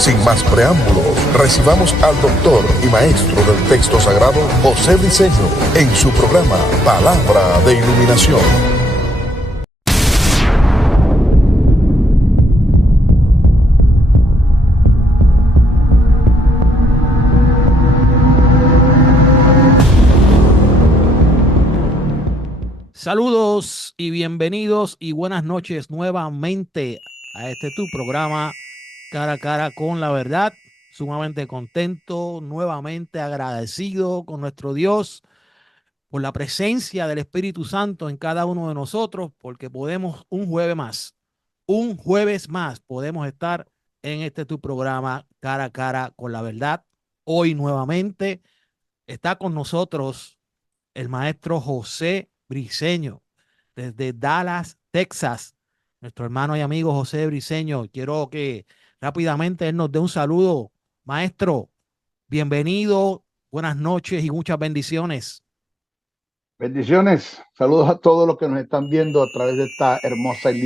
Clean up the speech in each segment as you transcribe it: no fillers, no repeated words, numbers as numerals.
Sin más preámbulos, recibamos al doctor y maestro del texto sagrado, José Briceño, en su programa Palabra de Iluminación. Saludos y bienvenidos y buenas noches nuevamente a este tu programa Cara a Cara con la Verdad. Sumamente contento, nuevamente agradecido con nuestro Dios por la presencia del Espíritu Santo en cada uno de nosotros, porque podemos un jueves más, podemos estar en este tu programa Cara a Cara con la Verdad. Hoy nuevamente está con nosotros el maestro José Briceño desde Dallas, Texas. Nuestro hermano y amigo José Briceño. Quiero que rápidamente él nos dé un saludo. Maestro, bienvenido, buenas noches y muchas bendiciones. Bendiciones, saludos a todos los que nos están viendo a través de esta hermosa y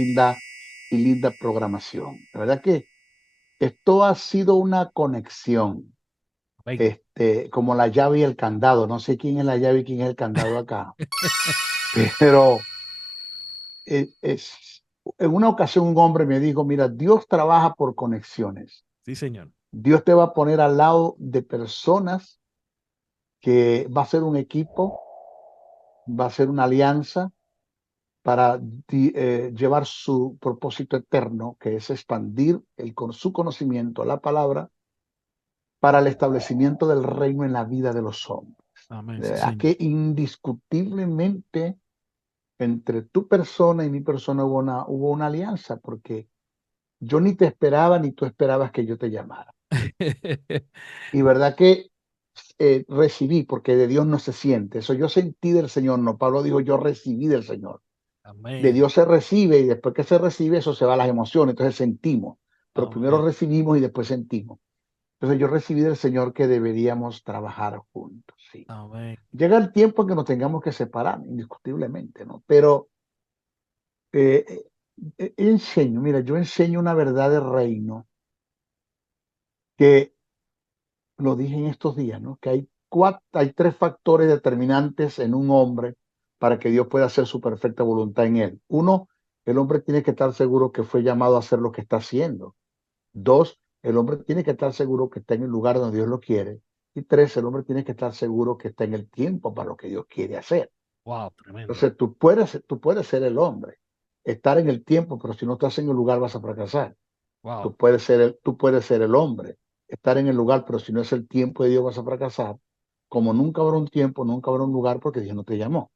linda programación. La verdad que esto ha sido una conexión, Amén. como la llave y el candado. No sé quién es la llave y quién es el candado acá, pero en una ocasión un hombre me dijo, mira, Dios trabaja por conexiones. Sí, señor. Dios te va a poner al lado de personas que va a ser un equipo, va a ser una alianza para llevar su propósito eterno, que es expandir su conocimiento, la palabra, para el establecimiento del reino en la vida de los hombres. Amén, sí, A señor. que indiscutiblemente entre tu persona y mi persona hubo una alianza, porque yo ni te esperaba ni tú esperabas que yo te llamara. Y verdad que recibí, porque de Dios no se siente. Eso yo sentí del Señor, no. Pablo dijo, yo recibí del Señor. De Amén. Dios se recibe y después que se recibe eso se va a las emociones, entonces sentimos, pero primero Amén. recibimos y después sentimos. Entonces yo recibí del Señor que deberíamos trabajar juntos, sí. Amén. Llega el tiempo en que nos tengamos que separar, indiscutiblemente, ¿no? Pero eh, enseño, mira, yo enseño una verdad de reino que lo dije en estos días, ¿no? Que hay tres factores determinantes en un hombre para que Dios pueda hacer su perfecta voluntad en él. Uno, el hombre tiene que estar seguro que fue llamado a hacer lo que está haciendo. Dos, el hombre tiene que estar seguro que está en el lugar donde Dios lo quiere. Y tres, el hombre tiene que estar seguro que está en el tiempo para lo que Dios quiere hacer. Wow, tremendo. Entonces, tú puedes ser el hombre, estar en el tiempo, pero si no estás en el lugar vas a fracasar. Wow. Tú puedes ser el hombre, estar en el lugar, pero si no es el tiempo de Dios vas a fracasar. Como nunca habrá un tiempo, nunca habrá un lugar porque Dios no te llamó.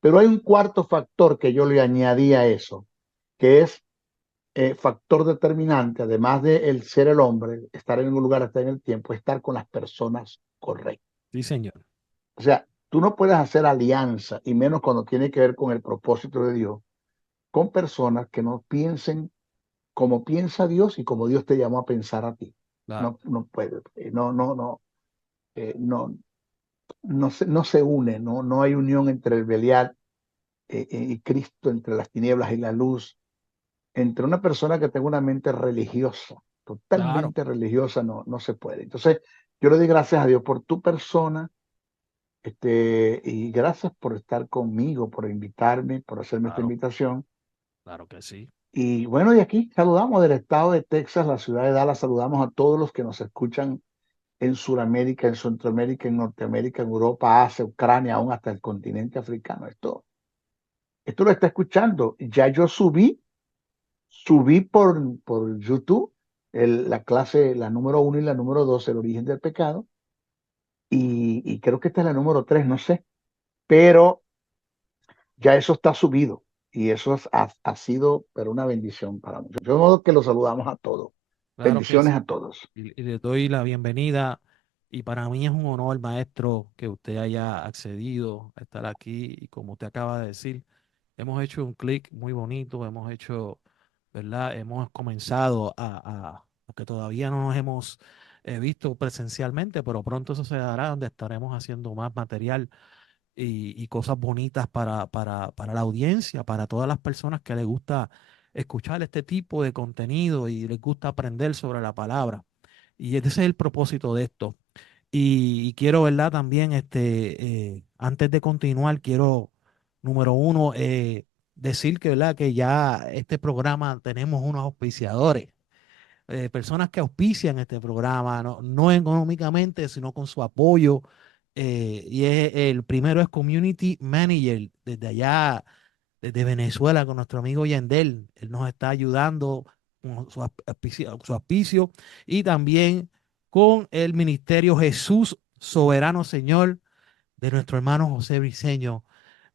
Pero hay un cuarto factor que yo le añadí a eso, que es factor determinante, además de el ser el hombre, estar en un lugar, estar en el tiempo, estar con las personas correctas. Sí, señor. O sea, tú no puedes hacer alianza, y menos cuando tiene que ver con el propósito de Dios, con personas que no piensen como piensa Dios y como Dios te llamó a pensar a ti. Claro. No puede, no se une, no hay unión entre el Belial y Cristo, entre las tinieblas y la luz, entre una persona que tenga una mente religiosa, Claro. totalmente religiosa, no se puede. Entonces, yo le doy gracias a Dios por tu persona, y gracias por estar conmigo, por invitarme, por hacerme esta Claro. invitación. Claro que sí. Y bueno, y aquí saludamos del estado de Texas, la ciudad de Dallas, saludamos a todos los que nos escuchan en Sudamérica, en Centroamérica, en Norteamérica, en Europa, Asia, Ucrania, aún hasta el continente africano. Esto lo está escuchando. Ya yo subí por YouTube la clase, la número 1 y la número 2, el origen del pecado, y creo que esta es la número 3, no sé, pero ya eso está subido y eso ha sido pero una bendición para muchos. De modo que los saludamos a todos. Claro que Bendiciones sí. a todos. Y le doy la bienvenida. Y para mí es un honor, maestro, que usted haya accedido a estar aquí. Y como usted acaba de decir, hemos hecho un clic muy bonito, hemos hecho, ¿verdad? Hemos comenzado porque todavía no nos hemos visto presencialmente, pero pronto eso se dará, donde estaremos haciendo más material y cosas bonitas para la audiencia, para todas las personas que les gusta escuchar este tipo de contenido y les gusta aprender sobre la palabra. Y ese es el propósito de esto. Y quiero, ¿verdad? También, antes de continuar, quiero, número uno, decir que, ¿verdad? Que ya este programa tenemos unos auspiciadores, personas que auspician este programa, no económicamente, sino con su apoyo. El primero es Community Manager, desde allá, desde Venezuela, con nuestro amigo Yandel. Él nos está ayudando con su auspicio, y también con el Ministerio Jesús Soberano Señor de nuestro hermano José Briceño,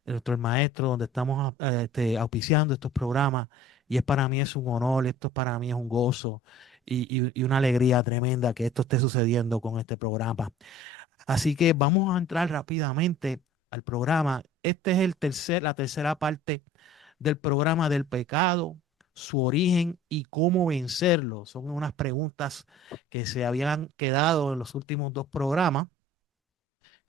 nuestro maestro, donde estamos auspiciando estos programas. Y para mí es un honor, esto para mí es un gozo y una alegría tremenda que esto esté sucediendo con este programa. Así que vamos a entrar rápidamente al programa. Este es la tercera parte del programa del pecado, su origen y cómo vencerlo. Son unas preguntas que se habían quedado en los últimos dos programas.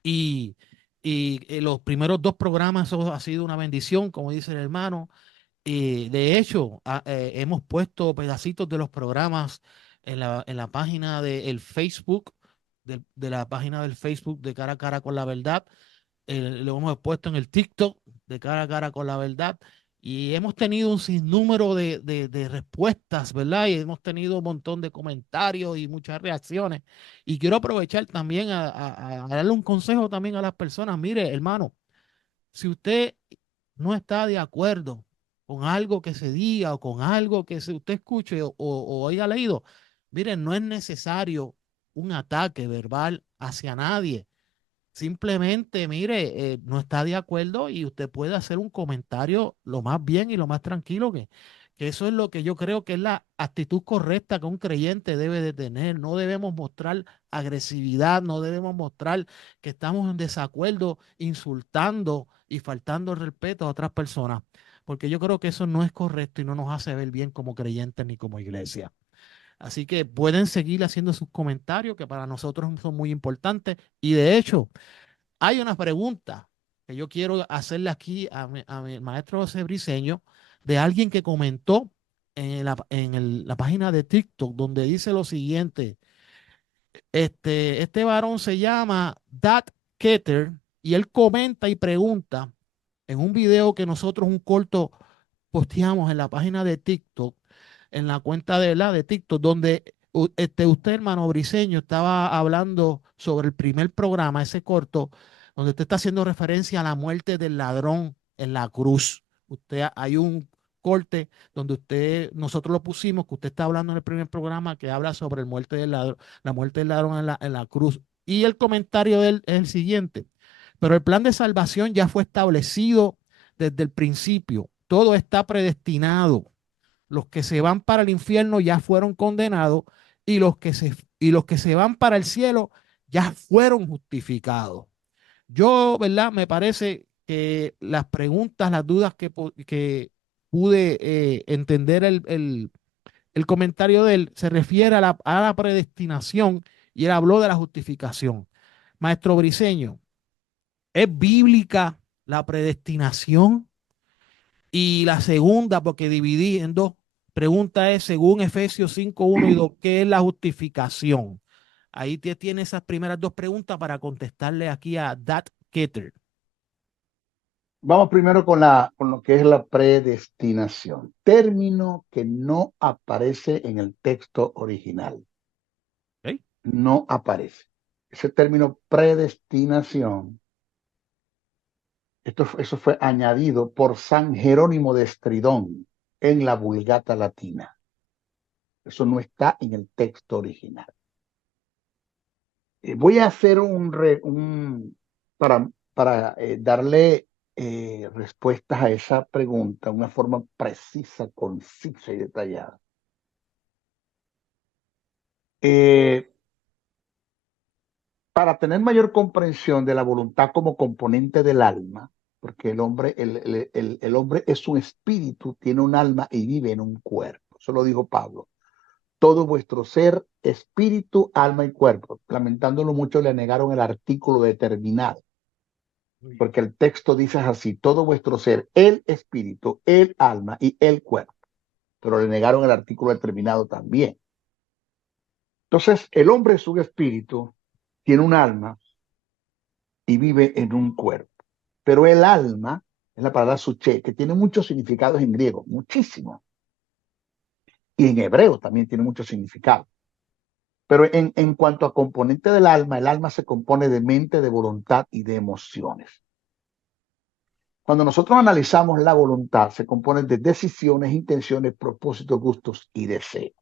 Y, los primeros dos programas, eso ha sido una bendición, como dice el hermano. Y de hecho, hemos puesto pedacitos de los programas en la página del Facebook, de la página del Facebook de Cara a Cara con la Verdad. Lo hemos puesto en el TikTok de Cara a Cara con la Verdad. Y hemos tenido un sinnúmero de respuestas, ¿verdad? Y hemos tenido un montón de comentarios y muchas reacciones. Y quiero aprovechar también a darle un consejo también a las personas. Mire, hermano, si usted no está de acuerdo con algo que se diga o con algo que usted escuche o haya leído, mire, no es necesario un ataque verbal hacia nadie. Simplemente, mire, no está de acuerdo y usted puede hacer un comentario lo más bien y lo más tranquilo que eso es lo que yo creo que es la actitud correcta que un creyente debe de tener. No debemos mostrar agresividad, no debemos mostrar que estamos en desacuerdo, insultando y faltando el respeto a otras personas, porque yo creo que eso no es correcto y no nos hace ver bien como creyentes ni como iglesia. Así que pueden seguir haciendo sus comentarios que para nosotros son muy importantes. Y de hecho, hay una pregunta que yo quiero hacerle aquí a mi maestro José Briceño, de alguien que comentó la página de TikTok, donde dice lo siguiente: este varón se llama Dat Keter, y él comenta y pregunta en un video que nosotros, un corto, posteamos en la página de TikTok, en la cuenta de TikTok, donde usted, hermano Briceño, estaba hablando sobre el primer programa, ese corto, donde usted está haciendo referencia a la muerte del ladrón en la cruz. Hay un corte donde nosotros lo pusimos, que usted está hablando en el primer programa, que habla sobre la muerte del ladrón en la cruz. Y el comentario de él es el siguiente: pero el plan de salvación ya fue establecido desde el principio. Todo está predestinado. Los que se van para el infierno ya fueron condenados, y los que se van para el cielo ya fueron justificados. Yo, ¿verdad? Me parece que las preguntas, las dudas que pude entender el comentario de él, se refiere a la predestinación, y él habló de la justificación. Maestro Briceño, ¿es bíblica la predestinación? Y la segunda, porque dividí en dos, pregunta es, según Efesios 5:1 y 2, ¿qué es la justificación? Ahí tiene esas primeras dos preguntas para contestarle aquí a Dat Keter. Vamos primero con lo que es la predestinación, término que no aparece en el texto original. ¿Okay? No aparece. Ese término predestinación, eso fue añadido por San Jerónimo de Estridón en la Vulgata Latina. Eso no está en el texto original. Voy a hacer para darle respuestas a esa pregunta de una forma precisa, concisa y detallada. Para tener mayor comprensión de la voluntad como componente del alma, porque el hombre es un espíritu, tiene un alma y vive en un cuerpo. Eso lo dijo Pablo. Todo vuestro ser, espíritu, alma y cuerpo. Lamentándolo mucho, le negaron el artículo determinado, porque el texto dice así: todo vuestro ser, el espíritu, el alma y el cuerpo. Pero le negaron el artículo determinado también. Entonces, el hombre es un espíritu, tiene un alma y vive en un cuerpo. Pero el alma es la palabra suche, que tiene muchos significados en griego, muchísimo. Y en hebreo también tiene muchos significados. Pero en cuanto a componente del alma, el alma se compone de mente, de voluntad y de emociones. Cuando nosotros analizamos la voluntad, se compone de decisiones, intenciones, propósitos, gustos y deseos.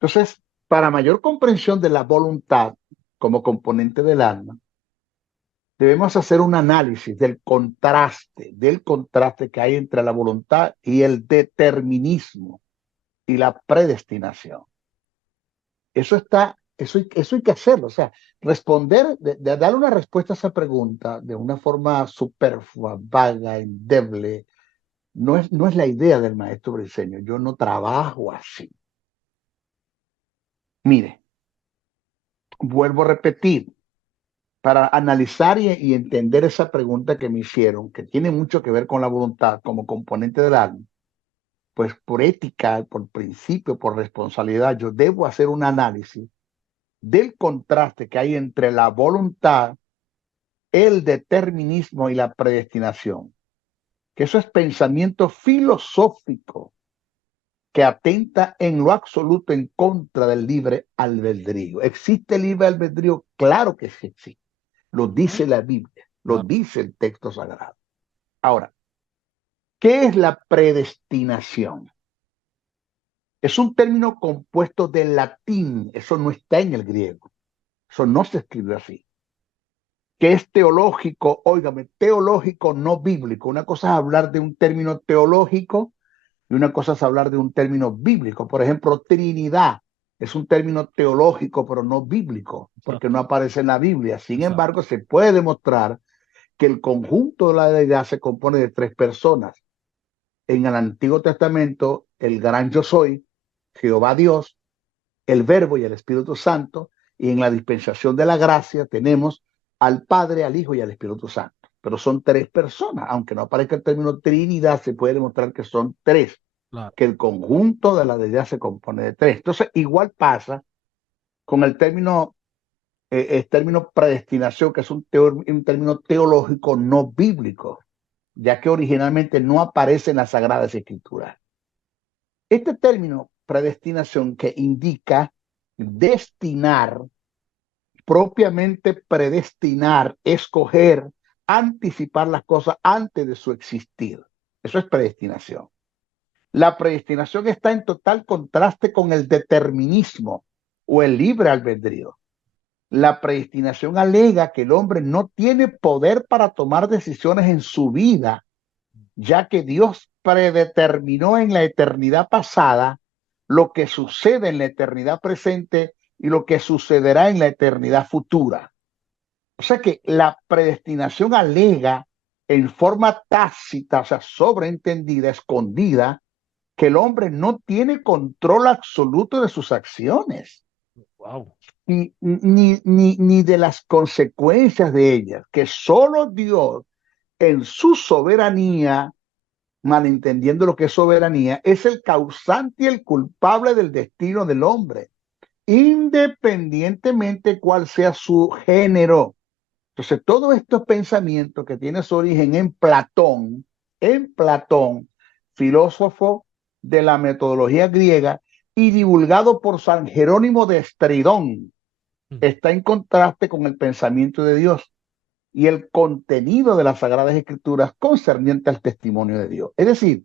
Entonces, para mayor comprensión de la voluntad como componente del alma, debemos hacer un análisis del contraste que hay entre la voluntad y el determinismo y la predestinación. Eso hay que hacerlo, o sea, responder, de darle una respuesta a esa pregunta de una forma superflua, vaga, endeble, no es la idea del maestro Briceño. Yo no trabajo así. Mire, vuelvo a repetir, para analizar y entender esa pregunta que me hicieron, que tiene mucho que ver con la voluntad como componente del alma, pues por ética, por principio, por responsabilidad, yo debo hacer un análisis del contraste que hay entre la voluntad, el determinismo y la predestinación. Que eso es pensamiento filosófico que atenta en lo absoluto en contra del libre albedrío. ¿Existe el libre albedrío? Claro que sí existe. Lo dice la Biblia, lo dice el texto sagrado. Ahora, ¿qué es la predestinación? Es un término compuesto del latín, eso no está en el griego, eso no se escribe así. Que es teológico, óigame, teológico no bíblico. Una cosa es hablar de un término teológico y una cosa es hablar de un término bíblico. Por ejemplo, Trinidad es un término teológico, pero no bíblico, porque no aparece en la Biblia. Sin embargo, se puede demostrar que el conjunto de la deidad se compone de tres personas. En el Antiguo Testamento, el gran yo soy, Jehová Dios, el Verbo y el Espíritu Santo, y en la dispensación de la gracia tenemos al Padre, al Hijo y al Espíritu Santo. Pero son tres personas, aunque no aparezca el término Trinidad, se puede demostrar que son tres, que el conjunto de la deidad se compone de tres. Entonces, igual pasa con el término predestinación, que es un término teológico no bíblico, ya que originalmente no aparece en las Sagradas Escrituras. Este término predestinación, que indica destinar, propiamente predestinar, escoger, anticipar las cosas antes de su existir. Eso es predestinación. La predestinación está en total contraste con el determinismo o el libre albedrío. La predestinación alega que el hombre no tiene poder para tomar decisiones en su vida, ya que Dios predeterminó en la eternidad pasada lo que sucede en la eternidad presente y lo que sucederá en la eternidad futura. O sea que la predestinación alega en forma tácita, o sea, sobreentendida, escondida, que el hombre no tiene control absoluto de sus acciones. Wow. Ni de las consecuencias de ellas, que solo Dios en su soberanía, malentendiendo lo que es soberanía, es el causante y el culpable del destino del hombre, independientemente cuál sea su género. Entonces, todos estos pensamientos que tienen su origen en Platón, filósofo de la metodología griega y divulgado por San Jerónimo de Estridón, está en contraste con el pensamiento de Dios y el contenido de las Sagradas Escrituras concerniente al testimonio de Dios. Es decir,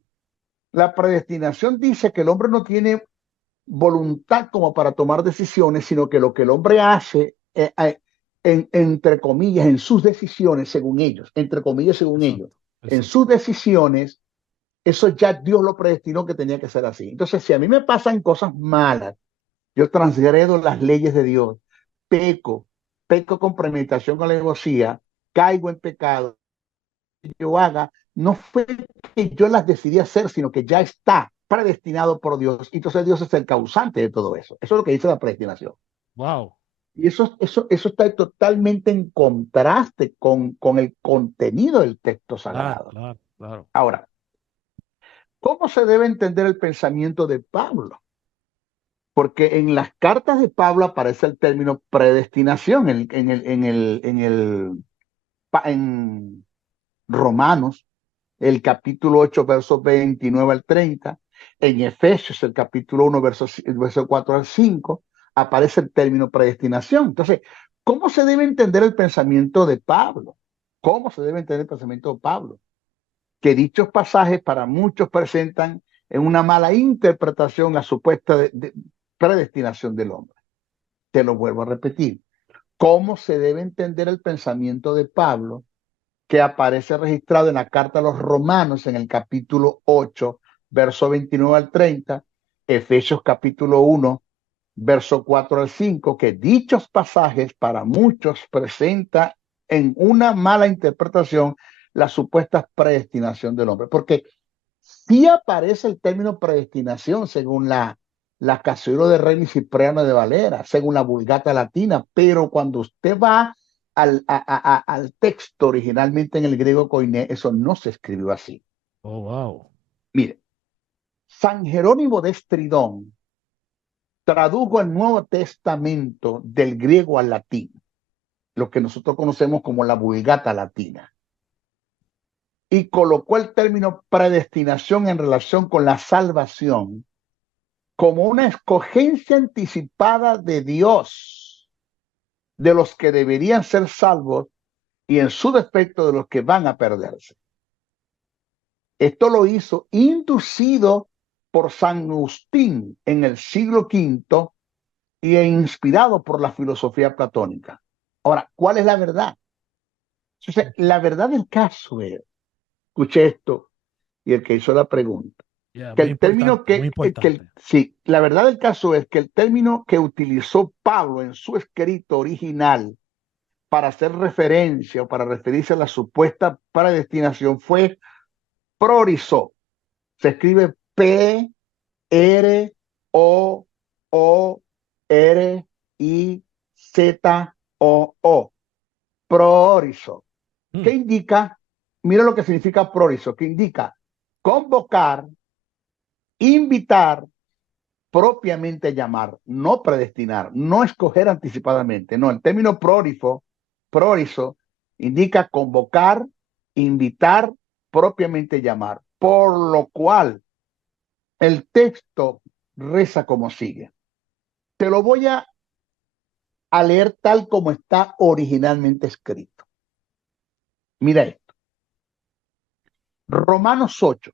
la predestinación dice que el hombre no tiene voluntad como para tomar decisiones, sino que lo que el hombre hace, entre comillas, en sus decisiones, según ellos, entre comillas, según ellos, en sus decisiones, eso ya Dios lo predestinó que tenía que ser así. Entonces, si a mí me pasan cosas malas, yo transgredo las leyes de Dios, peco con premeditación, con alevosía, caigo en pecado, yo haga, no fue que yo las decidí hacer, sino que ya está predestinado por Dios. Entonces Dios es el causante de todo eso. Eso es lo que dice la predestinación. Wow. Y eso está totalmente en contraste con el contenido del texto sagrado. Claro. Ahora, ¿cómo se debe entender el pensamiento de Pablo? Porque en las cartas de Pablo aparece el término predestinación en Romanos, el capítulo 8, versos 29 al 30. En Efesios, el capítulo 1, verso 4 al 5, aparece el término predestinación. Entonces, ¿cómo se debe entender el pensamiento de Pablo? ¿Cómo se debe entender el pensamiento de Pablo? Que dichos pasajes para muchos presentan en una mala interpretación la supuesta predestinación del hombre. Te lo vuelvo a repetir. ¿Cómo se debe entender el pensamiento de Pablo que aparece registrado en la carta a los Romanos en el capítulo 8, verso 29 al 30, Efesios capítulo 1, verso 4 al 5, que dichos pasajes para muchos presenta en una mala interpretación la supuesta predestinación del hombre? Porque sí aparece el término predestinación según la Casiodoro de Reina y Cipriano de Valera, según la Vulgata Latina, pero cuando usted va al texto originalmente en el griego koiné, eso no se escribió así. Oh, wow. Mire, San Jerónimo de Estridón tradujo el Nuevo Testamento del griego al latín, lo que nosotros conocemos como la Vulgata Latina, y colocó el término predestinación en relación con la salvación como una escogencia anticipada de Dios, de los que deberían ser salvos y en su defecto de los que van a perderse. Esto lo hizo inducido por San Agustín en el siglo V y inspirado por la filosofía platónica. Ahora, ¿cuál es la verdad? Entonces, la verdad del caso es, escuche esto, y el que hizo la pregunta, que Muy el término importante, muy importante. sí, la verdad del caso es que el término que utilizó Pablo en su escrito original para hacer referencia o para referirse a la supuesta predestinación fue prorizo. Se escribe Prorizo. Prorizo. ¿Qué indica? Mira lo que significa prorizo, que indica convocar, invitar, propiamente llamar, no predestinar, no escoger anticipadamente. No, el término prorizo indica convocar, invitar, propiamente llamar. Por lo cual, el texto reza como sigue. Te lo voy a leer tal como está originalmente escrito. Mira esto. Romanos 8,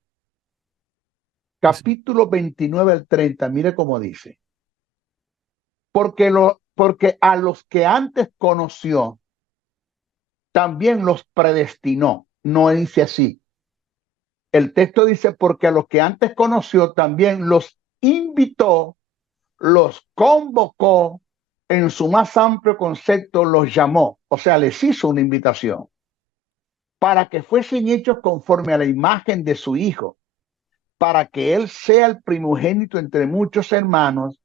capítulo 29 al 30, mire cómo dice. Porque a los que antes conoció, también los predestinó. No dice así. El texto dice, porque a los que antes conoció, también los invitó, los convocó, en su más amplio concepto los llamó. O sea, les hizo una invitación para que fuesen hechos conforme a la imagen de su Hijo, para que Él sea el primogénito entre muchos hermanos.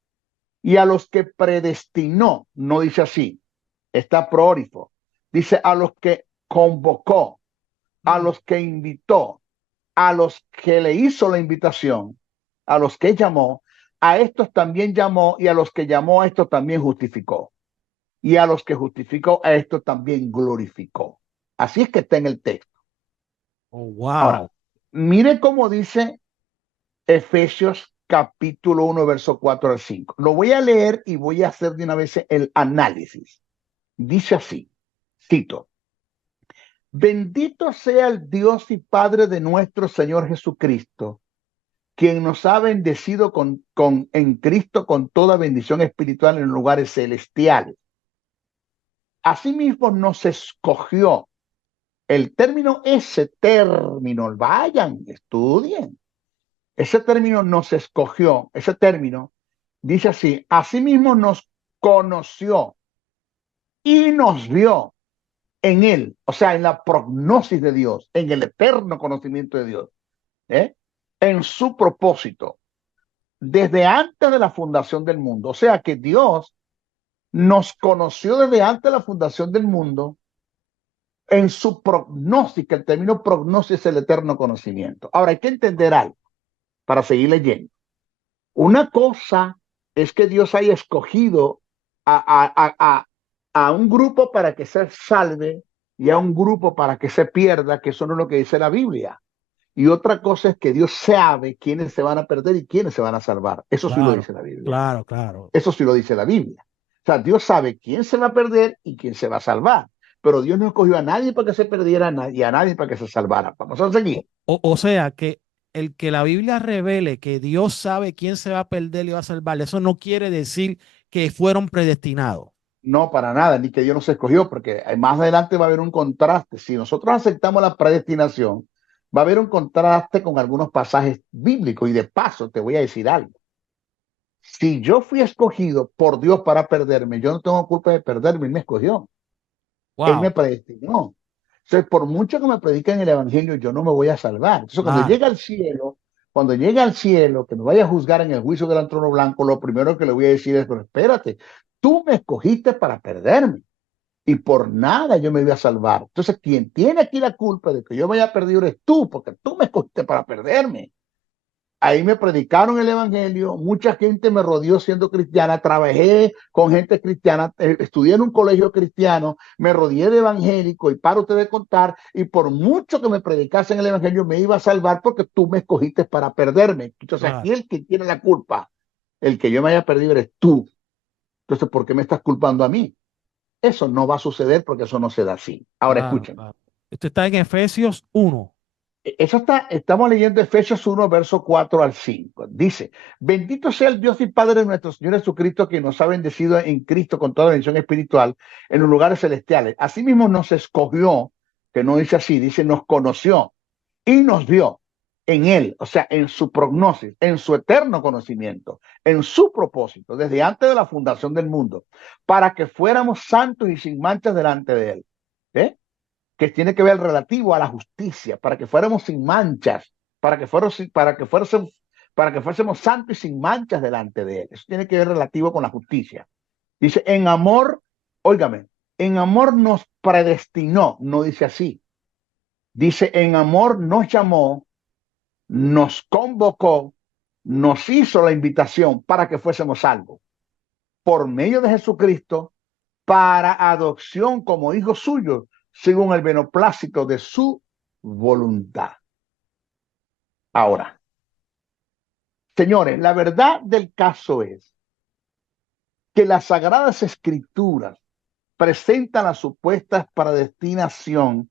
Y a los que predestinó, no dice así, está prórifo, dice a los que convocó, a los que invitó, a los que le hizo la invitación, a los que llamó, a estos también llamó, y a los que llamó a estos también justificó, y a los que justificó a estos también glorificó. Así es que está en el texto. Oh, wow. Ahora, mire cómo dice Efesios capítulo 1, verso 4 al 5. Lo voy a leer y voy a hacer de una vez el análisis. Dice así, cito: bendito sea el Dios y Padre de nuestro Señor Jesucristo, quien nos ha bendecido en Cristo con toda bendición espiritual en lugares celestiales. Asimismo nos escogió. Ese término, vayan, estudien. Ese término nos escogió, ese término dice así: asimismo nos conoció y nos vio en Él, o sea, en la prognosis de Dios, en el eterno conocimiento de Dios, en su propósito, desde antes de la fundación del mundo. O sea que Dios nos conoció desde antes de la fundación del mundo en su prognosis, que el término prognosis es el eterno conocimiento. Ahora hay que entender algo para seguir leyendo. Una cosa es que Dios haya escogido a un grupo para que se salve y a un grupo para que se pierda, que eso no es lo que dice la Biblia. Y otra cosa es que Dios sabe quiénes se van a perder y quiénes se van a salvar. Eso sí lo Claro, dice la Biblia. claro, claro. Eso sí lo dice la Biblia. O sea, Dios sabe quién se va a perder y quién se va a salvar. Pero Dios no escogió a nadie para que se perdiera y a nadie para que se salvara. Vamos a seguir. O sea, que el que la Biblia revele que Dios sabe quién se va a perder y va a salvar, eso no quiere decir que fueron predestinados. No, para nada, ni que Dios nos escogió, porque más adelante va a haber un contraste. Si nosotros aceptamos la predestinación, va a haber un contraste con algunos pasajes bíblicos. Y de paso, te voy a decir algo. Si yo fui escogido por Dios para perderme, yo no tengo culpa de perderme, Él me escogió. Él me Wow, predestinó. Entonces, por mucho que me prediquen el evangelio, yo no me voy a salvar. Entonces, claro, cuando llegue al cielo, que me vaya a juzgar en el juicio del trono blanco, lo primero que le voy a decir es, pero espérate, tú me escogiste para perderme y por nada yo me voy a salvar. Entonces, quien tiene aquí la culpa de que yo me haya perdido eres tú, porque tú me escogiste para perderme. Ahí me predicaron el evangelio, mucha gente me rodeó siendo cristiana, trabajé con gente cristiana, estudié en un colegio cristiano, me rodeé de evangélico y paro usted de contar, y por mucho que me predicasen el evangelio me iba a salvar porque tú me escogiste para perderme. Entonces claro. aquí el que tiene la culpa, el que yo me haya perdido eres tú. Entonces, ¿por qué me estás culpando a mí? Eso no va a suceder porque eso no se da así. Ahora Claro, escuchen. claro. Esto está en Efesios 1. Estamos leyendo Efesios 1, verso 4 al 5. Dice, bendito sea el Dios y Padre de nuestro Señor Jesucristo, que nos ha bendecido en Cristo con toda bendición espiritual en los lugares celestiales. Asimismo nos escogió, que no dice así, dice nos conoció y nos dio en Él, o sea, en su prognosis, en su eterno conocimiento, en su propósito, desde antes de la fundación del mundo, para que fuéramos santos y sin manchas delante de Él. ¿Eh? Que tiene que ver relativo a la justicia, para que fuéramos sin manchas, para que fuésemos santos y sin manchas delante de Él. Eso tiene que ver relativo con la justicia. Dice, en amor, óigame, en amor nos predestinó, no dice así. Dice, en amor nos llamó, nos convocó, nos hizo la invitación para que fuésemos salvos. Por medio de Jesucristo, para adopción como hijos suyos, según el beneplácito de su voluntad. Ahora, señores, la verdad del caso es que las Sagradas Escrituras presentan la supuesta predestinación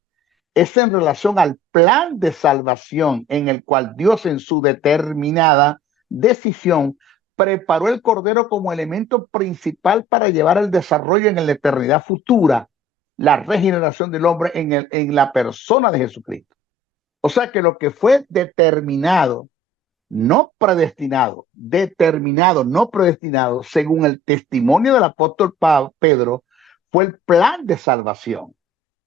es en relación al plan de salvación en el cual Dios en su determinada decisión preparó el Cordero como elemento principal para llevar el desarrollo en la eternidad futura, la regeneración del hombre en la persona de Jesucristo. O sea que lo que fue determinado, no predestinado, determinado, no predestinado, según el testimonio del apóstol Pedro, fue el plan de salvación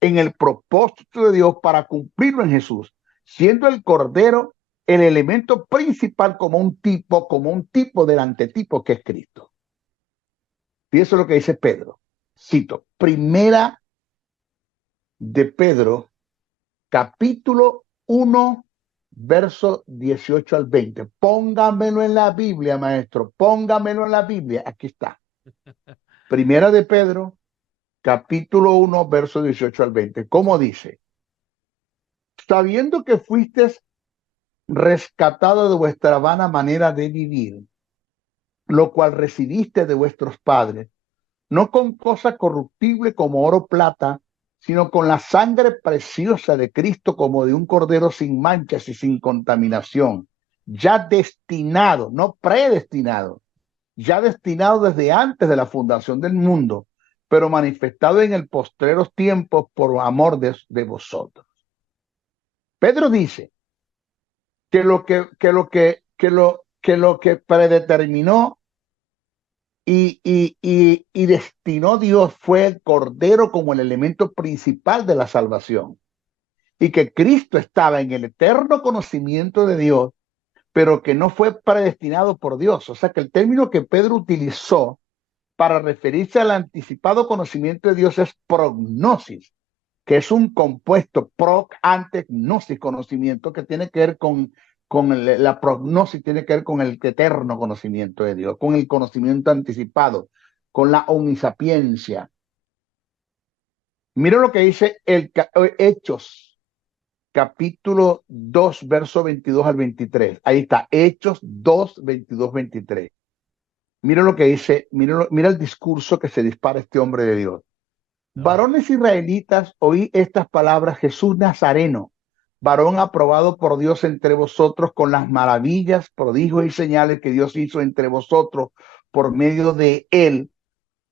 en el propósito de Dios para cumplirlo en Jesús, siendo el Cordero el elemento principal como un tipo del antetipo que es Cristo. Y eso es lo que dice Pedro. Cito, primera de Pedro, capítulo 1, verso 18 al 20. Póngamelo en la Biblia, maestro, póngamelo en la Biblia. Aquí está. Primera de Pedro, capítulo 1, verso 18 al 20. ¿Cómo dice? Sabiendo que fuisteis rescatado de vuestra vana manera de vivir, lo cual recibiste de vuestros padres, no con cosa corruptible como oro o plata, sino con la sangre preciosa de Cristo como de un cordero sin manchas y sin contaminación, ya destinado, no predestinado, ya destinado desde antes de la fundación del mundo, pero manifestado en el postreros tiempos por amor de vosotros. Pedro dice que lo que predeterminó y destinó Dios fue el Cordero como el elemento principal de la salvación, y que Cristo estaba en el eterno conocimiento de Dios, pero que no fue predestinado por Dios. O sea que el término que Pedro utilizó para referirse al anticipado conocimiento de Dios es prognosis, que es un compuesto, proc, ante, gnosis, conocimiento, que tiene que ver con la prognosis tiene que ver con el eterno conocimiento de Dios, con el conocimiento anticipado, con la omnisapiencia. Mira lo que dice Hechos, capítulo 2, verso 22 al 23. Ahí está, Hechos 2, 22, 23. Mira lo que dice, mira el discurso que se dispara este hombre de Dios. Varones israelitas, oí estas palabras: Jesús Nazareno, varón aprobado por Dios entre vosotros con las maravillas, prodigios y señales que Dios hizo entre vosotros por medio de él,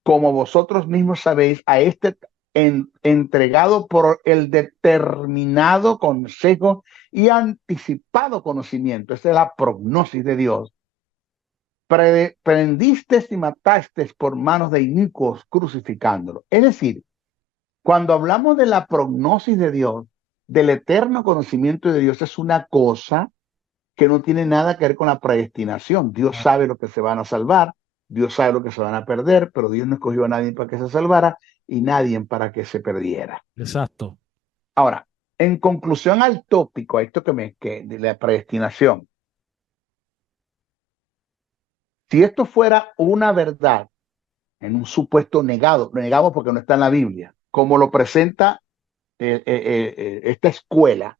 como vosotros mismos sabéis, a este entregado por el determinado consejo y anticipado conocimiento. Esa es la prognosis de Dios. Prendisteis y matasteis por manos de inicuos, crucificándolo. Es decir, cuando hablamos de la prognosis de Dios, del eterno conocimiento de Dios, es una cosa que no tiene nada que ver con la predestinación. Dios sabe lo que se van a salvar, Dios sabe lo que se van a perder, pero Dios no escogió a nadie para que se salvara y nadie para que se perdiera. Exacto. Ahora, en conclusión al tópico, a esto de la predestinación, si esto fuera una verdad en un supuesto negado, lo negamos porque no está en la Biblia, como lo presenta esta escuela,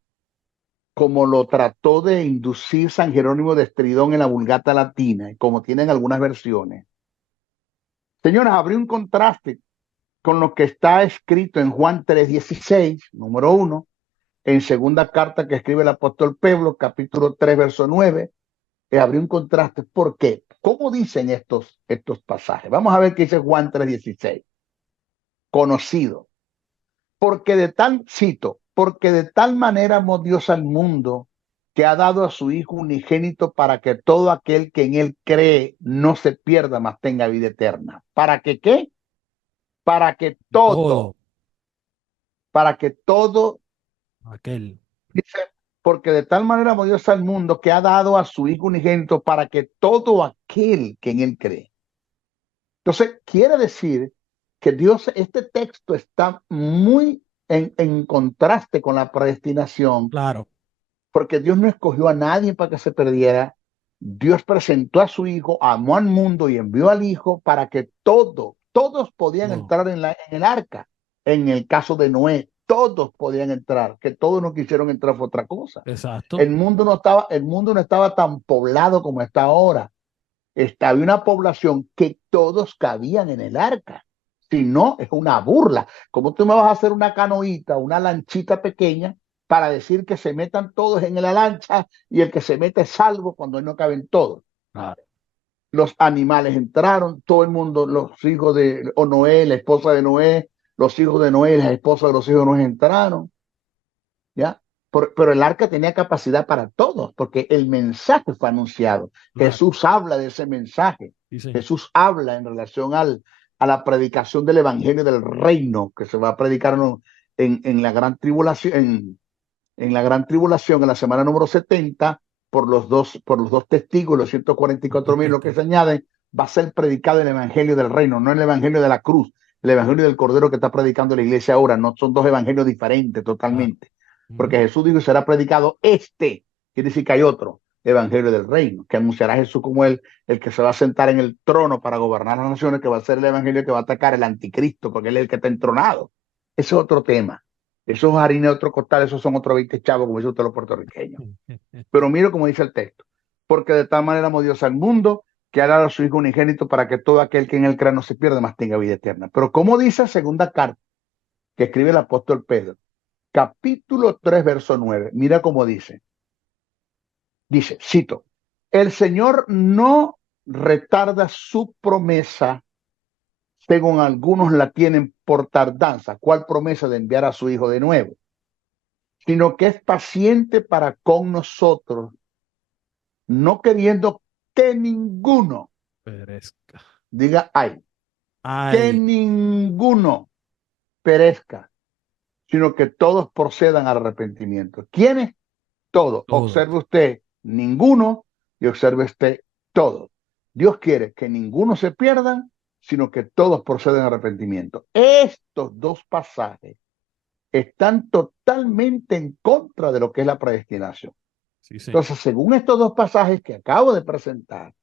como lo trató de inducir San Jerónimo de Estridón en la Vulgata Latina, y como tienen algunas versiones. Señores, habría un contraste con lo que está escrito en Juan 3:16, número 1, en segunda carta que escribe el apóstol Pablo, capítulo 3, verso 9, habría un contraste. ¿Por qué? ¿Cómo dicen estos pasajes? Vamos a ver qué dice Juan 3:16. Conocido. Porque de tal manera amó Dios al mundo, que ha dado a su Hijo unigénito, para que todo aquel que en él cree no se pierda, mas tenga vida eterna. ¿Para que qué? Para que todo. Aquel. Dice, porque de tal manera amó Dios al mundo, que ha dado a su Hijo unigénito, para que todo aquel que en él cree. Entonces, quiere decir que este texto está muy en contraste con la predestinación. Claro. Porque Dios no escogió a nadie para que se perdiera. Dios presentó a su Hijo, amó al mundo y envió al Hijo para que todos podían entrar en el arca. En el caso de Noé, todos podían entrar, que todos no quisieron entrar fue otra cosa. Exacto. El mundo no estaba tan poblado como está ahora. Había una población que todos cabían en el arca. Si no, es una burla. ¿Cómo tú me vas a hacer una canoita, una lanchita pequeña, para decir que se metan todos en la lancha y el que se mete es salvo cuando no caben todos? Los animales entraron, todo el mundo, los hijos de Noé, la esposa de Noé, los hijos de Noé, las esposas de los hijos de Noé entraron. ¿Ya? Pero el arca tenía capacidad para todos, porque el mensaje fue anunciado. Claro. Jesús habla de ese mensaje. Sí, Jesús habla en relación a la predicación del evangelio del reino, que se va a predicar en la gran tribulación, en la gran tribulación, en la semana número 70, por los dos testigos, los 144,000, lo que se añaden, va a ser predicado el evangelio del reino, no el evangelio de la cruz, el evangelio del Cordero que está predicando la iglesia ahora. No son dos evangelios diferentes totalmente. Porque Jesús dijo: será predicado quiere decir que hay otro evangelio del reino, que anunciará a Jesús como el que se va a sentar en el trono para gobernar las naciones, que va a ser el evangelio que va a atacar el anticristo, porque él es el que está entronado. Ese es otro tema. Esos harina de otro costal, esos son otros 20 chavos, como dicen ustedes los puertorriqueños. Pero miro como dice el texto: porque de tal manera amó Dios al mundo, que ha dado a su Hijo unigénito, para que todo aquel que en él crea no se pierda, mas tenga vida eterna. Pero como dice la segunda carta que escribe el apóstol Pedro, capítulo 3, verso 9, mira cómo dice. Dice, cito: el Señor no retarda su promesa, según algunos la tienen por tardanza. ¿Cuál promesa? De enviar a su Hijo de nuevo. Sino que es paciente para con nosotros, no queriendo que ninguno perezca. Diga ay. Que ninguno perezca, sino que todos procedan al arrepentimiento. ¿Quiénes? Todos. Observe usted, ninguno, y observe usted, todos. Dios quiere que ninguno se pierda, sino que todos procedan al arrepentimiento. Estos dos pasajes están totalmente en contra de lo que es la predestinación. Sí, señor. Entonces, según estos dos pasajes que acabo de presentar,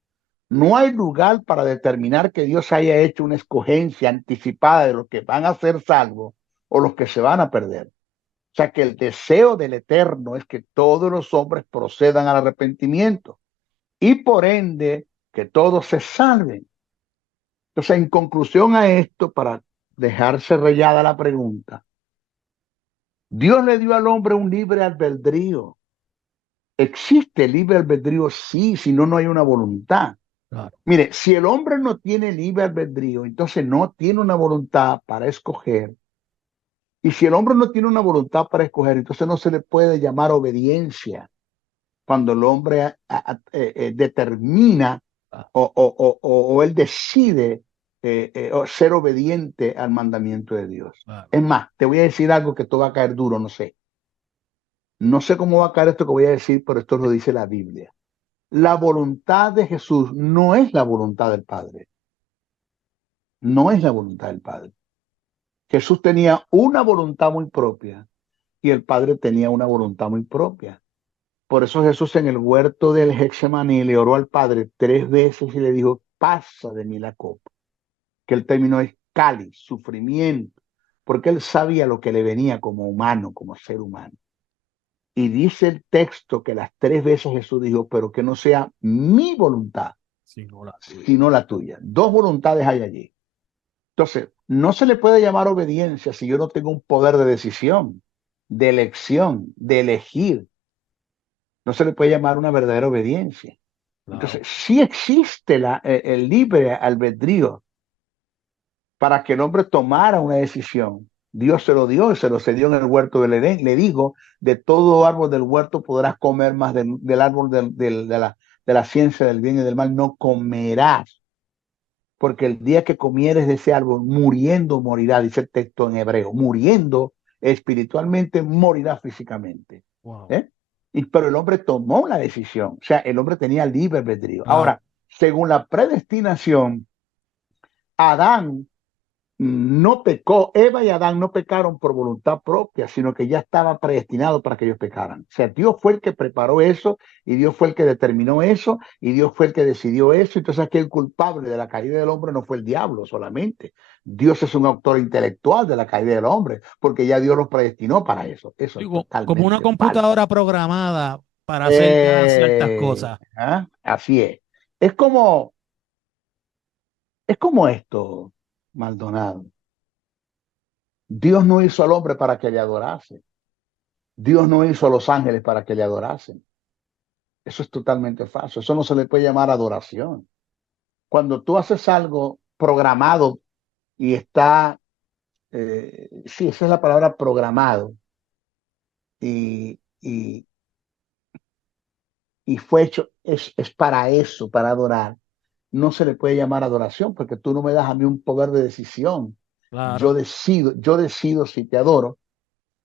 no hay lugar para determinar que Dios haya hecho una escogencia anticipada de los que van a ser salvos o los que se van a perder. O sea que el deseo del Eterno es que todos los hombres procedan al arrepentimiento y por ende que todos se salven. Entonces, en conclusión a esto, para dejarse rayada la pregunta, Dios le dio al hombre un libre albedrío. ¿Existe libre albedrío? Sí, si no, no hay una voluntad. Claro. Mire, si el hombre no tiene libre albedrío, entonces no tiene una voluntad para escoger. Y si el hombre no tiene una voluntad para escoger, entonces no se le puede llamar obediencia cuando el hombre determina Ah, o él decide ser obediente al mandamiento de Dios. claro. Es más, te voy a decir algo que te va a caer duro, no sé. No sé cómo va a caer esto que voy a decir, pero esto lo dice la Biblia. La voluntad de Jesús no es la voluntad del Padre. No es la voluntad del Padre. Jesús tenía una voluntad muy propia y el Padre tenía una voluntad muy propia. Por eso Jesús en el huerto del Getsemaní le oró al Padre 3 veces y le dijo, pasa de mí la copa. Que el término es cáliz, sufrimiento, porque él sabía lo que le venía como humano, como ser humano. Y dice el texto que las 3 veces Jesús dijo, pero que no sea mi voluntad, Sí, no la tuya. sino la tuya. Dos voluntades hay allí. Entonces, no se le puede llamar obediencia si yo no tengo un poder de decisión, de elección, de elegir. No se le puede llamar una verdadera obediencia. Claro. Entonces, sí existe el libre albedrío para que el hombre tomara una decisión. Dios se lo dio y se lo cedió en el huerto del Edén. Le dijo, de todo árbol del huerto podrás comer, más del árbol de la ciencia del bien y del mal no comerás. Porque el día que comieres de ese árbol, muriendo morirá, dice el texto en hebreo. Muriendo espiritualmente, morirá físicamente. Wow. Pero el hombre tomó la decisión. O sea, el hombre tenía libre albedrío. Claro. Ahora, según la predestinación, Adán no pecó, Eva y Adán no pecaron por voluntad propia, sino que ya estaba predestinado para que ellos pecaran. O sea, Dios fue el que preparó eso, y Dios fue el que determinó eso, y Dios fue el que decidió eso. Entonces aquí el culpable de la caída del hombre no fue el diablo solamente. Dios es un autor intelectual de la caída del hombre, porque ya Dios los predestinó para eso. Eso es Digo, como una totalmente falso. computadora programada para hacer ya ciertas cosas. Así es. Es como, es como esto, Maldonado. Dios no hizo al hombre para que le adorase. Dios no hizo a los ángeles para que le adorasen. Eso es totalmente falso. Eso no se le puede llamar adoración. Cuando tú haces algo programado y está, sí, esa es la palabra programado, y, y, y fue hecho, es para eso, para adorar, no se le puede llamar adoración porque tú no me das a mí un poder de decisión. Claro. Yo decido si te adoro,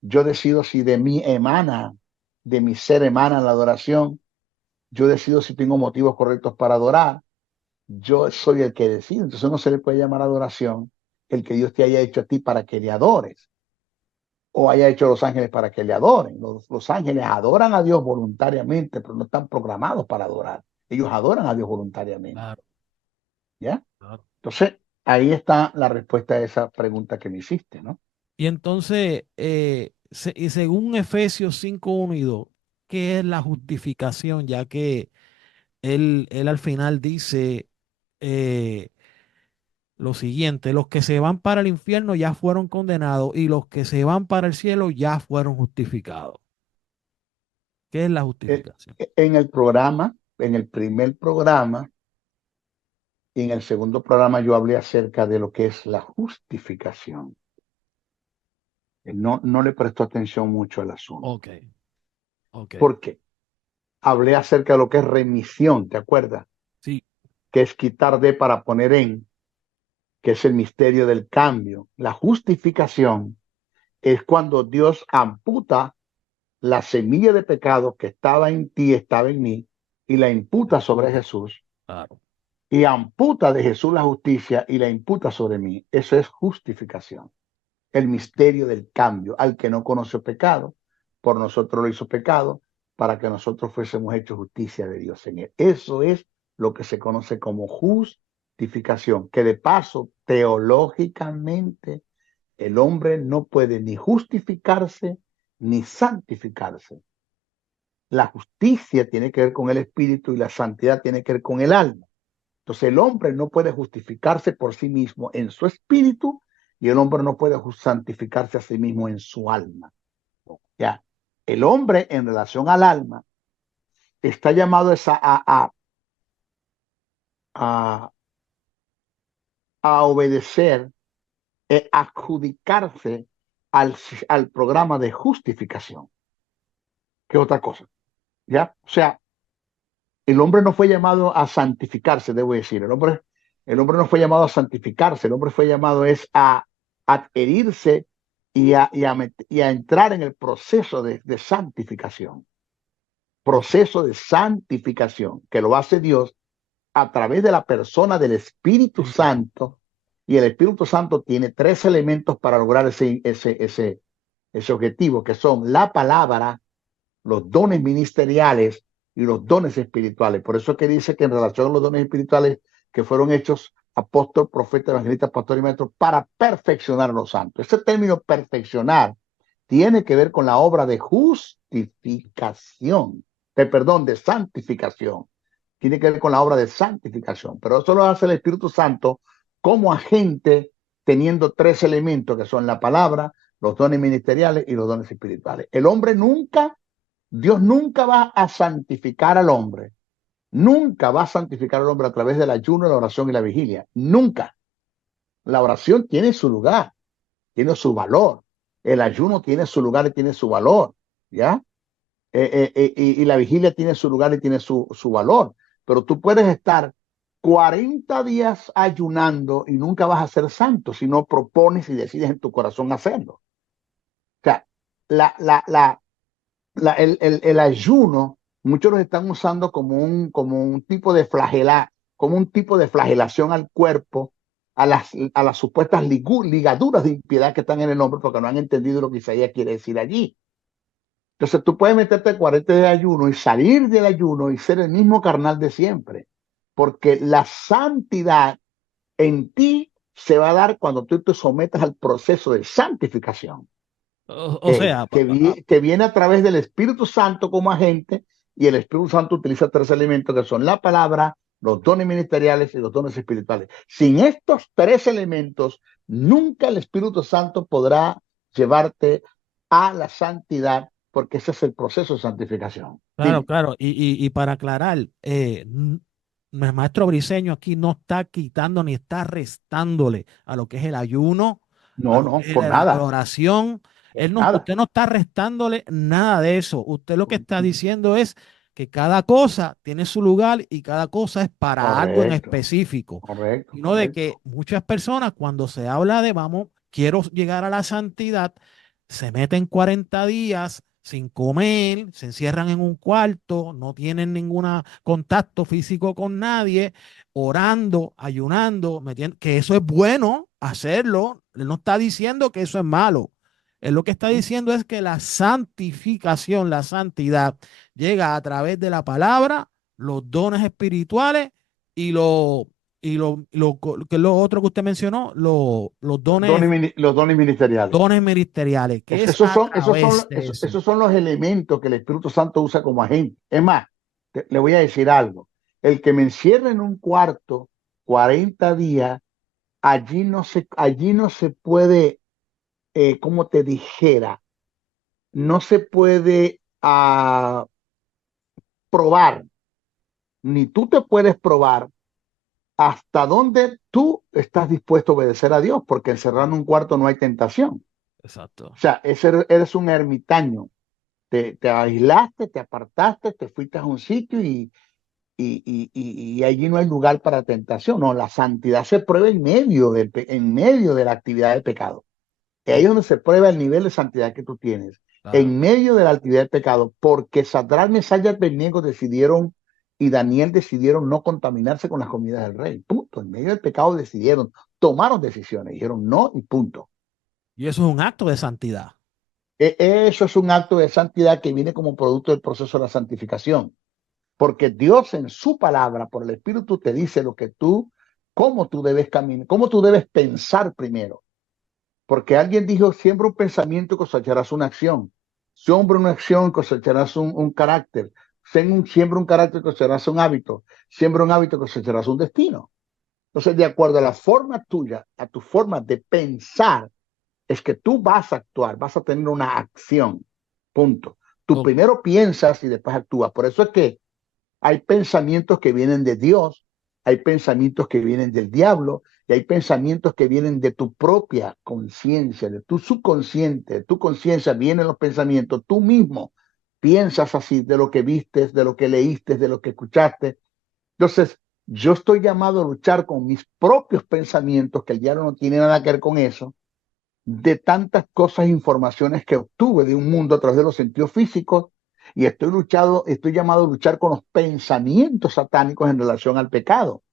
yo decido si de mí emana, de mi ser emana la adoración. Yo decido si tengo motivos correctos para adorar. Yo soy el que decide. Entonces no se le puede llamar adoración el que Dios te haya hecho a ti para que le adores, o haya hecho a los ángeles para que le adoren. Los ángeles adoran a Dios voluntariamente, pero no están programados para adorar. Ellos adoran a Dios voluntariamente. Claro. ¿Ya? Claro. Entonces, ahí está la respuesta a esa pregunta que me hiciste, ¿no? Y entonces, y según Efesios 5, 1 y 2, ¿qué es la justificación? Ya que él al final dice eh, lo siguiente: los que se van para el infierno ya fueron condenados y los que se van para el cielo ya fueron justificados. ¿Qué es la justificación? En el programa, en el primer programa y en el segundo programa yo hablé acerca de lo que es la justificación. No le prestó atención mucho al asunto. Ok, ok. ¿Por qué? Hablé acerca de lo que es remisión, ¿te acuerdas? Sí, Que es quitar de para poner en, que es el misterio del cambio. La justificación es cuando Dios amputa la semilla de pecado que estaba en ti, estaba en mí, y la imputa sobre Jesús, claro. y amputa de Jesús la justicia y la imputa sobre mí. Eso es justificación. El misterio del cambio. Al que no conoció pecado, por nosotros lo hizo pecado, para que nosotros fuésemos hechos justicia de Dios en él. Eso es lo que se conoce como justificación, que de paso, teológicamente, el hombre no puede ni justificarse ni santificarse. La justicia tiene que ver con el espíritu y la santidad tiene que ver con el alma. Entonces el hombre no puede justificarse por sí mismo en su espíritu y el hombre no puede santificarse a sí mismo en su alma. Ya, el hombre en relación al alma está llamado a, a obedecer, adjudicarse al programa de justificación, que es otra cosa. ¿Ya? O sea, el hombre no fue llamado a santificarse, debo decir. El hombre no fue llamado a santificarse, el hombre fue llamado es a adherirse y a entrar en el proceso de santificación. Proceso de santificación, que lo hace Dios a través de la persona del Espíritu Santo, y el Espíritu Santo tiene 3 elementos para lograr ese objetivo, que son la palabra, los dones ministeriales y los dones espirituales. Por eso es que dice que en relación a los dones espirituales que fueron hechos apóstol, profeta, evangelista, pastor y maestro para perfeccionar a los santos. Ese término perfeccionar tiene que ver con la obra de justificación, de santificación. Tiene que ver con la obra de santificación, pero eso lo hace el Espíritu Santo como agente, teniendo 3 elementos que son la palabra, los dones ministeriales y los dones espirituales. Dios nunca va a santificar al hombre. Nunca va a santificar al hombre a través del ayuno, la oración y la vigilia. Nunca. La oración tiene su lugar, tiene su valor. El ayuno tiene su lugar y tiene su valor. ¿Ya? Y la vigilia tiene su lugar y tiene su valor. Pero tú puedes estar 40 días ayunando y nunca vas a ser santo si no propones y decides en tu corazón hacerlo. O sea, el ayuno, muchos lo están usando como un tipo de flagelación al cuerpo, a las supuestas ligaduras de impiedad que están en el hombre, porque no han entendido lo que Isaías quiere decir allí. Entonces tú puedes meterte 40 de ayuno y salir del ayuno y ser el mismo carnal de siempre, porque la santidad en ti se va a dar cuando tú te sometas al proceso de santificación. Que viene a través del Espíritu Santo como agente, y el Espíritu Santo utiliza 3 elementos que son la palabra, los dones ministeriales y los dones espirituales. Sin estos 3 elementos, nunca el Espíritu Santo podrá llevarte a la santidad, porque ese es el proceso de santificación. Claro, Dime. claro. Y para aclarar, el maestro Briceño aquí no está quitando ni está restándole a lo que es el ayuno, a No, lo que no, es por la nada. oración. Por nada. Usted no está restándole nada de eso. Usted lo que está diciendo es que cada cosa tiene su lugar y cada cosa es para algo en Correcto, específico. correcto, Sino de que muchas personas, cuando se habla de quiero llegar a la santidad, se meten 40 días sin comer, se encierran en un cuarto, no tienen ningún contacto físico con nadie, orando, ayunando, que eso es bueno hacerlo. Él no está diciendo que eso es malo. Él lo que está diciendo es que la santificación, la santidad, llega a través de la palabra, los dones espirituales y que es lo otro que usted mencionó, los dones, los dones ministeriales. dones ministeriales, que es a través de eso. Esos son los elementos que el Espíritu Santo usa como agente. Es más, le voy a decir algo. El que me encierra en un cuarto 40 días, allí no se puede, como te dijera, no se puede probar, ni tú te puedes probar hasta dónde tú estás dispuesto a obedecer a Dios, porque encerrado en un cuarto no hay tentación. Exacto. O sea, eres un ermitaño. Te aislaste, te apartaste, te fuiste a un sitio y allí no hay lugar para tentación. No, la santidad se prueba en medio de la actividad del pecado. Ahí es donde se prueba el nivel de santidad que tú tienes. Claro. En medio de la actividad del pecado, porque Sadrach, Mesach y Abednego decidieron, y Daniel decidieron no contaminarse con las comidas del rey. Punto. En medio del pecado tomaron decisiones, dijeron no y punto. Y eso es un acto de santidad. Eso es un acto de santidad que viene como producto del proceso de la santificación. Porque Dios en su palabra, por el Espíritu, te dice cómo tú debes caminar, cómo tú debes pensar primero. Porque alguien dijo, siembra un pensamiento y cosecharás una acción. Siembra una acción y cosecharás un carácter. Siembra un carácter y cosecharás un hábito. Siembra un hábito y cosecharás un destino. Entonces, de acuerdo a la forma tuya, a tu forma de pensar, es que tú vas a actuar, vas a tener una acción. Punto. Tú Ok. primero piensas y después actúas. Por eso es que hay pensamientos que vienen de Dios, hay pensamientos que vienen del diablo y hay pensamientos que vienen de tu propia conciencia, de tu subconsciente, de tu conciencia vienen los pensamientos, tú mismo piensas así de lo que vistes, de lo que leíste, de lo que escuchaste. Entonces, yo estoy llamado a luchar con mis propios pensamientos, que el diablo no tiene nada que ver con eso, de tantas cosas, informaciones que obtuve de un mundo a través de los sentidos físicos y estoy llamado a luchar con los pensamientos satánicos en relación al pecado.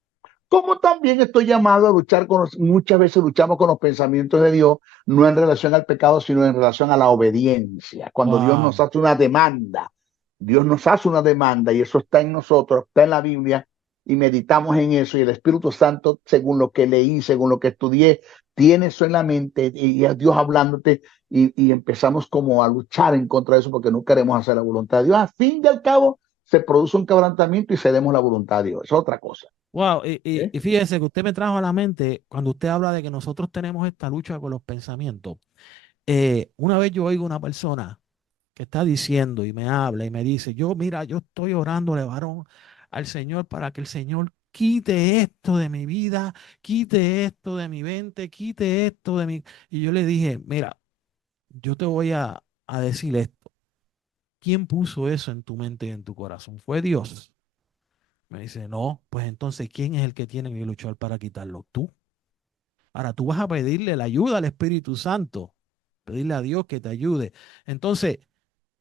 Como también estoy llamado a luchar muchas veces luchamos con los pensamientos de Dios, no en relación al pecado, sino en relación a la obediencia. Cuando Dios nos Wow. hace una demanda, Dios nos hace una demanda y eso está en nosotros, está en la Biblia y meditamos en eso y el Espíritu Santo, según lo que leí, según lo que estudié, tiene eso en la mente y es Dios hablándote y empezamos como a luchar en contra de eso porque no queremos hacer la voluntad de Dios. Al fin y al cabo, se produce un quebrantamiento y cedemos la voluntad de Dios. Es otra cosa. Wow, y, y- ¿Eh? y fíjese que usted me trajo a la mente cuando usted habla de que nosotros tenemos esta lucha con los pensamientos. Una vez yo oigo una persona que está diciendo y me habla y me dice, mira, yo estoy orándole, varón, al Señor para que el Señor quite esto de mi vida, quite esto de mi mente, quite esto de mi... Y yo le dije, mira, yo te voy a decir esto. ¿Quién puso eso en tu mente y en tu corazón? ¿Fue Dios? Me dice, no, pues entonces, ¿quién es el que tiene que luchar para quitarlo? Tú. Ahora tú vas a pedirle la ayuda al Espíritu Santo, pedirle a Dios que te ayude. Entonces,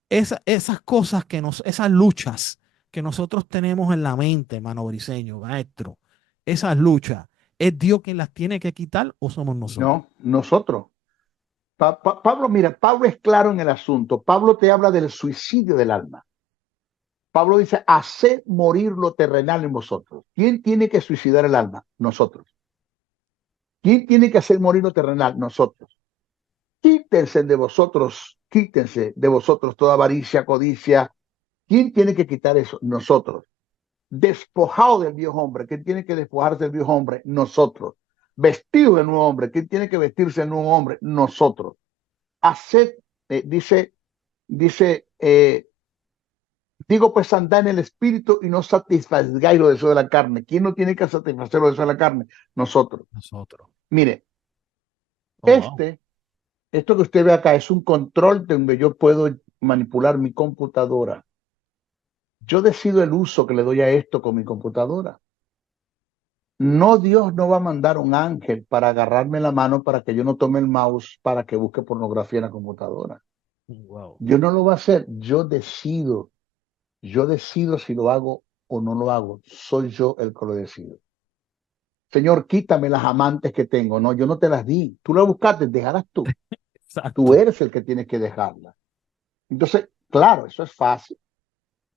esas cosas esas luchas que nosotros tenemos en la mente, hermano Briseño, maestro, esas luchas, ¿es Dios quien las tiene que quitar o somos nosotros? No, nosotros. Pablo, mira, Pablo es claro en el asunto. Pablo te habla del suicidio del alma. Pablo dice, haced morir lo terrenal en vosotros. ¿Quién tiene que suicidar el alma? Nosotros. ¿Quién tiene que hacer morir lo terrenal? Nosotros. Quítense de vosotros toda avaricia, codicia. ¿Quién tiene que quitar eso? Nosotros. Despojado del viejo hombre. ¿Quién tiene que despojarse del viejo hombre? Nosotros. Vestido del nuevo hombre. ¿Quién tiene que vestirse del nuevo hombre? Nosotros. Haced, dice, digo pues andad en el espíritu y no satisfagáis los deseos de la carne. ¿Quién no tiene que satisfacer los deseos de la carne? Nosotros. Nosotros. Mire, Oh, wow. este, esto que usted ve acá es un control donde yo puedo manipular mi computadora. Yo decido el uso que le doy a esto con mi computadora. No, Dios no va a mandar un ángel para agarrarme la mano para que yo no tome el mouse para que busque pornografía en la computadora. Wow. Dios no lo va a hacer. Yo decido si lo hago o no lo hago. Soy yo el que lo decido. Señor, quítame las amantes que tengo. No, yo no te las di. Tú las buscaste, dejarás tú. Tú Exacto. eres el que tienes que dejarlas. Entonces, claro, eso es fácil.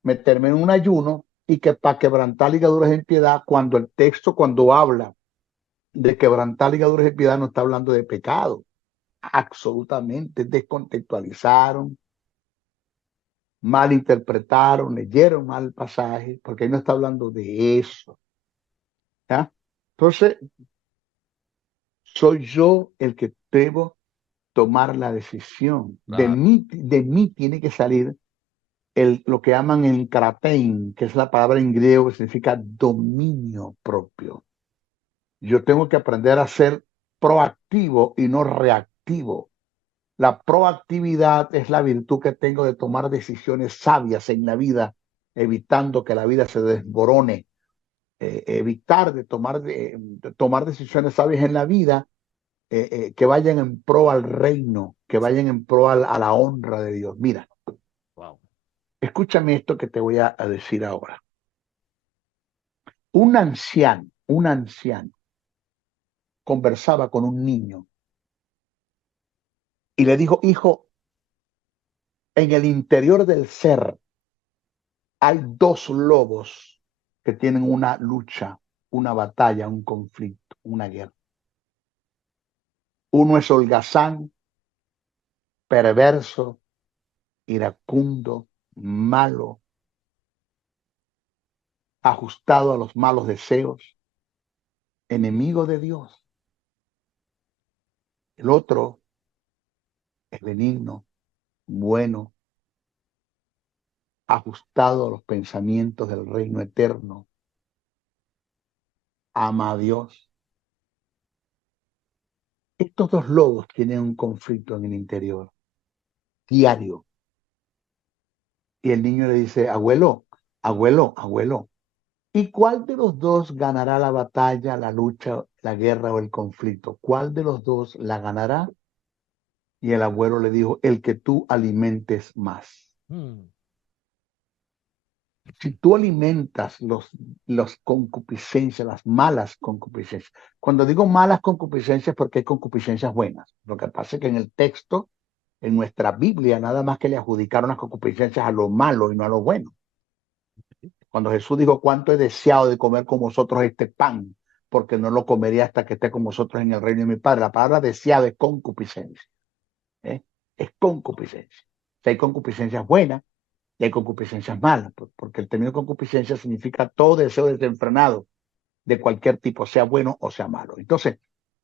Meterme en un ayuno y que para quebrantar ligaduras en piedad, cuando el texto, cuando habla de quebrantar ligaduras en piedad, no está hablando de pecado. Absolutamente. Descontextualizaron, malinterpretaron, leyeron mal el pasaje, porque ahí no está hablando de eso. ¿Ya? Entonces, soy yo el que debo tomar la decisión. Claro. De mí tiene que salir lo que llaman el kratein, que es la palabra en griego que significa dominio propio. Yo tengo que aprender a ser proactivo y no reactivo. La proactividad es la virtud que tengo de tomar decisiones sabias en la vida, evitando que la vida se desborone, evitar de tomar decisiones sabias en la vida que vayan en pro al reino, que vayan en pro a la honra de Dios. Mira, Wow. escúchame esto que te voy a decir ahora. Un anciano conversaba con un niño y le dijo, hijo, En el interior del ser hay dos lobos que tienen una lucha, una batalla, un conflicto, una guerra. Uno es holgazán, perverso, iracundo, malo, ajustado a los malos deseos, enemigo de Dios. El otro es benigno, bueno, ajustado a los pensamientos del reino eterno, ama a Dios. Estos dos lobos tienen un conflicto en el interior, diario. Y el niño le dice, abuelo, abuelo, abuelo, ¿y cuál de los dos ganará la batalla, la lucha, la guerra o el conflicto? ¿Cuál de los dos la ganará? Y el abuelo le dijo, el que tú alimentes más. Si tú alimentas los concupiscencias, las malas concupiscencias. Cuando digo malas concupiscencias, porque hay concupiscencias buenas. Lo que pasa es que en el texto, en nuestra Biblia, nada más que le adjudicaron las concupiscencias a lo malo y no a lo bueno. Cuando Jesús dijo, cuánto he deseado de comer con vosotros este pan, porque no lo comería hasta que esté con vosotros en el reino de mi Padre. La palabra deseado es concupiscencia. Es concupiscencia. Si hay concupiscencias buenas y hay concupiscencias malas, porque el término concupiscencia significa todo deseo desenfrenado de cualquier tipo, sea bueno o sea malo. Entonces,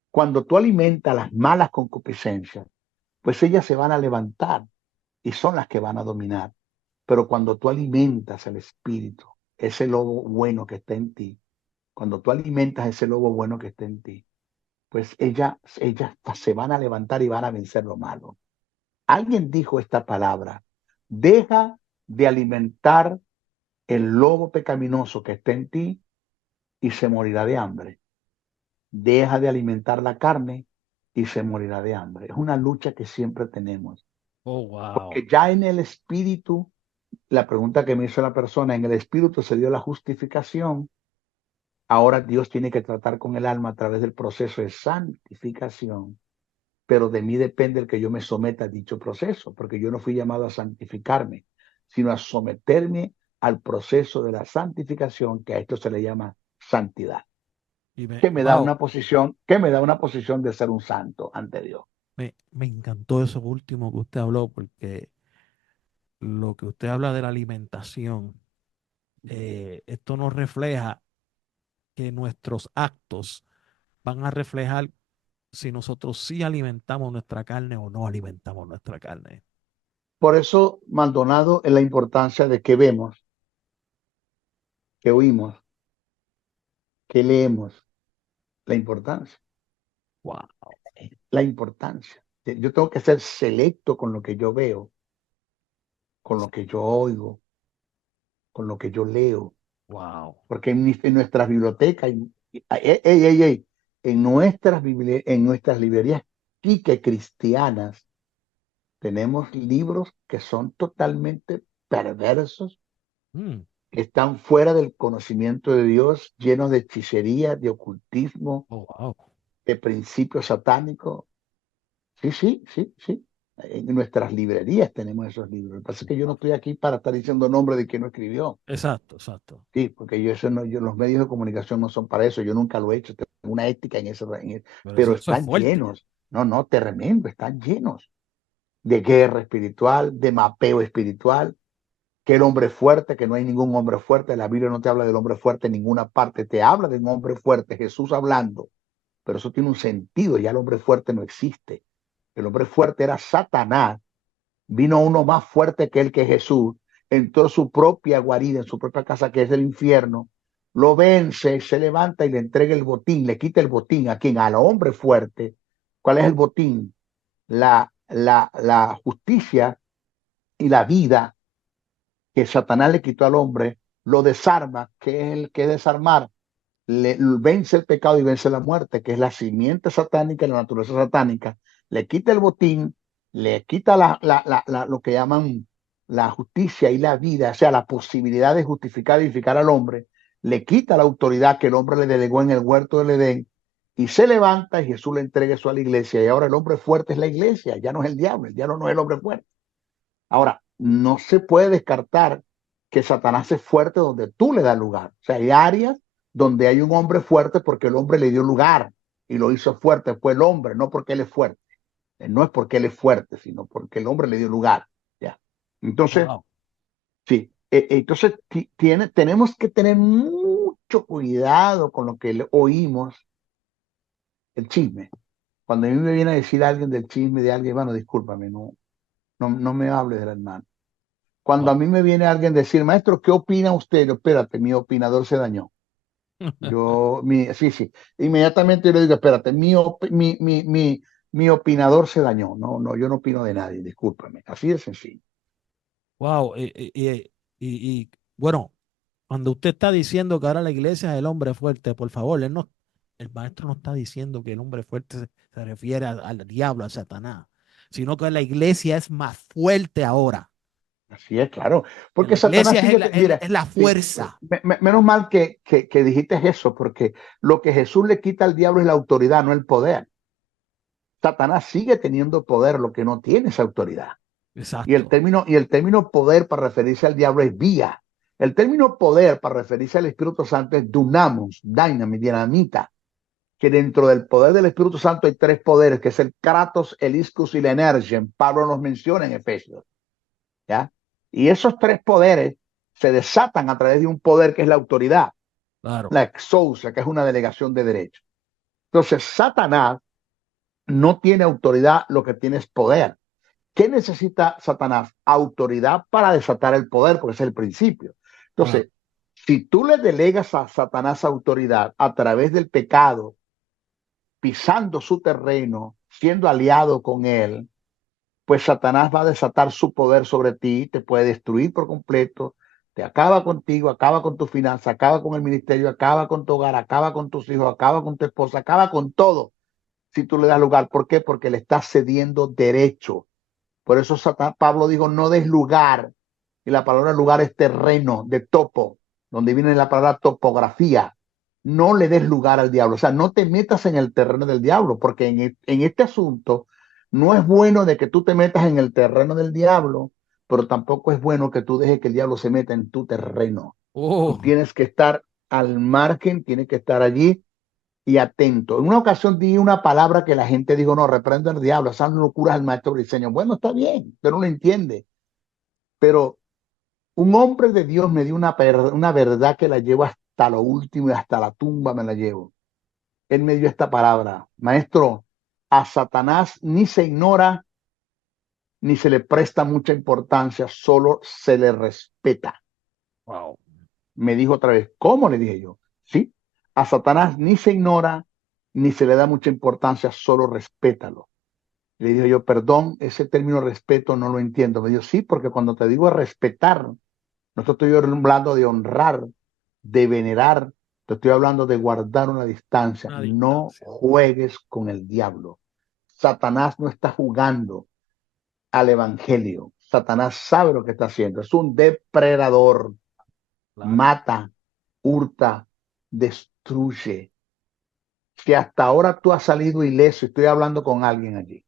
cuando tú alimentas las malas concupiscencias, pues ellas se van a levantar y son las que van a dominar. Pero cuando tú alimentas el espíritu, ese lobo bueno que está en ti, cuando tú alimentas ese lobo bueno que está en ti, pues ellas se van a levantar y van a vencer lo malo. Alguien dijo esta palabra, deja de alimentar el lobo pecaminoso que está en ti y se morirá de hambre. Deja de alimentar la carne y se morirá de hambre. Es una lucha que siempre tenemos. Oh, wow. Porque ya en el espíritu, la pregunta que me hizo la persona, en el espíritu se dio la justificación. Ahora Dios tiene que tratar con el alma a través del proceso de santificación. Pero de mí depende el que yo me someta a dicho proceso, porque yo no fui llamado a santificarme, sino a someterme al proceso de la santificación, que a esto se le llama santidad. Que me da una posición de ser un santo ante Dios. Me encantó eso último que usted habló, porque lo que usted habla de la alimentación, esto nos refleja que nuestros actos van a reflejar si nosotros sí alimentamos nuestra carne o no alimentamos nuestra carne. Por eso, Maldonado, es la importancia de que vemos, que oímos, que leemos, la importancia. Wow. La importancia. Yo tengo que ser selecto con lo que yo veo, con lo que yo oigo, con lo que yo leo. Wow. Porque en nuestras bibliotecas, en nuestras librerías tique cristianas, tenemos libros que son totalmente perversos, que están fuera del conocimiento de Dios, llenos de hechicería, de ocultismo, wow. de principios satánicos. Sí. En nuestras librerías tenemos esos libros. Lo que pasa es que yo no estoy aquí para estar diciendo nombre de quien no escribió. Exacto. Sí, porque los medios de comunicación no son para eso. Yo nunca lo he hecho. Tengo una ética en eso. Pero eso están llenos. No, tremendo. Están llenos de guerra espiritual, de mapeo espiritual. Que el hombre fuerte, que no hay ningún hombre fuerte. La Biblia no te habla del hombre fuerte en ninguna parte. Te habla de un hombre fuerte, Jesús hablando. Pero eso tiene un sentido. Ya el hombre fuerte no existe. El hombre fuerte era Satanás. Vino uno más fuerte que él, que Jesús, entró en su propia guarida, en su propia casa, que es el infierno, lo vence, se levanta y le entrega el botín, le quita el botín a quien, al hombre fuerte. ¿Cuál es el botín? La justicia y la vida que Satanás le quitó al hombre, lo desarma, que es el que desarmar, vence el pecado y vence la muerte, que es la simiente satánica y la naturaleza satánica, le quita el botín, le quita lo que llaman la justicia y la vida, o sea, la posibilidad de justificar y edificar al hombre, le quita la autoridad que el hombre le delegó en el huerto del Edén, y se levanta y Jesús le entrega eso a la iglesia, y ahora el hombre fuerte es la iglesia, ya no es el diablo no es el hombre fuerte. Ahora, no se puede descartar que Satanás es fuerte donde tú le das lugar. O sea, hay áreas donde hay un hombre fuerte porque el hombre le dio lugar y lo hizo fuerte. Fue el hombre, no porque él es fuerte. No es porque él es fuerte, sino porque el hombre le dio lugar. ¿Ya? Entonces, Wow. sí. Entonces, tenemos que tener mucho cuidado con lo que oímos, el chisme. Cuando a mí me viene a decir alguien del chisme de alguien, bueno, discúlpame, no me hables del hermano. Cuando a Wow. mí me viene alguien a decir, maestro, ¿qué opina usted? Yo, espérate, mi opinador se dañó. Sí, inmediatamente yo le digo, espérate, mi opinador se dañó. No, yo no opino de nadie, discúlpame. Así de sencillo. Wow. Bueno, cuando usted está diciendo que ahora la iglesia es el hombre fuerte, por favor, el maestro no está diciendo que el hombre fuerte se refiere al diablo, a Satanás, sino que la iglesia es más fuerte ahora. Así es, claro. Que Porque la Satanás iglesia sigue, mira, es la sí, fuerza. menos mal que dijiste eso, porque lo que Jesús le quita al diablo es la autoridad, no el poder. Satanás sigue teniendo poder, lo que no tiene es autoridad. Exacto. Y el término poder para referirse al diablo es vía. El término poder para referirse al Espíritu Santo es dunamos, dynamite, dinamita, que dentro del poder del Espíritu Santo hay tres poderes, que es el kratos, el iscus y la energía. Pablo nos menciona en Efesios, ¿ya? Y esos tres poderes se desatan a través de un poder que es la autoridad, Claro. la exousia, que es una delegación de derecho. Entonces, Satanás no tiene autoridad, lo que tiene es poder. ¿Qué necesita Satanás? Autoridad para desatar el poder, porque ese es el principio. Claro. Entonces, si tú le delegas a Satanás autoridad a través del pecado, pisando su terreno, siendo aliado con él, pues Satanás va a desatar su poder sobre ti, te puede destruir por completo, te acaba contigo, acaba con tu finanza, acaba con el ministerio, acaba con tu hogar, acaba con tus hijos, acaba con tu esposa, acaba con todo si tú le das lugar. ¿Por qué? Porque le estás cediendo derecho. Por eso Pablo dijo, no des lugar. Y la palabra lugar es terreno, de topo, donde viene la palabra topografía. No le des lugar al diablo. O sea, no te metas en el terreno del diablo, porque en este asunto no es bueno de que tú te metas en el terreno del diablo, pero tampoco es bueno que tú dejes que el diablo se meta en tu terreno. Tú Oh, tienes que estar al margen, tienes que estar allí y atento. En una ocasión di una palabra que la gente dijo, no, reprende al diablo, esas locuras del maestro briseño. Bueno, está bien, pero no lo entiende. Pero un hombre de Dios me dio una verdad que la llevo hasta lo último y hasta la tumba me la llevo. Él me dio esta palabra, maestro, a Satanás ni se ignora ni se le presta mucha importancia, solo se le respeta. wow. Me dijo otra vez, ¿cómo? Le dije yo, sí, a Satanás ni se ignora ni se le da mucha importancia, solo respétalo. Le digo yo, perdón, ese término respeto no lo entiendo. Me dijo, sí, porque cuando te digo respetar, no te estoy hablando de honrar, de venerar, te estoy hablando de guardar una distancia. Una No distancia. juegues con el diablo. Satanás no está jugando al evangelio. Satanás sabe lo que está haciendo. Es un depredador. Claro. Mata, hurta, destruye. Si hasta ahora tú has salido ileso, estoy hablando con alguien allí.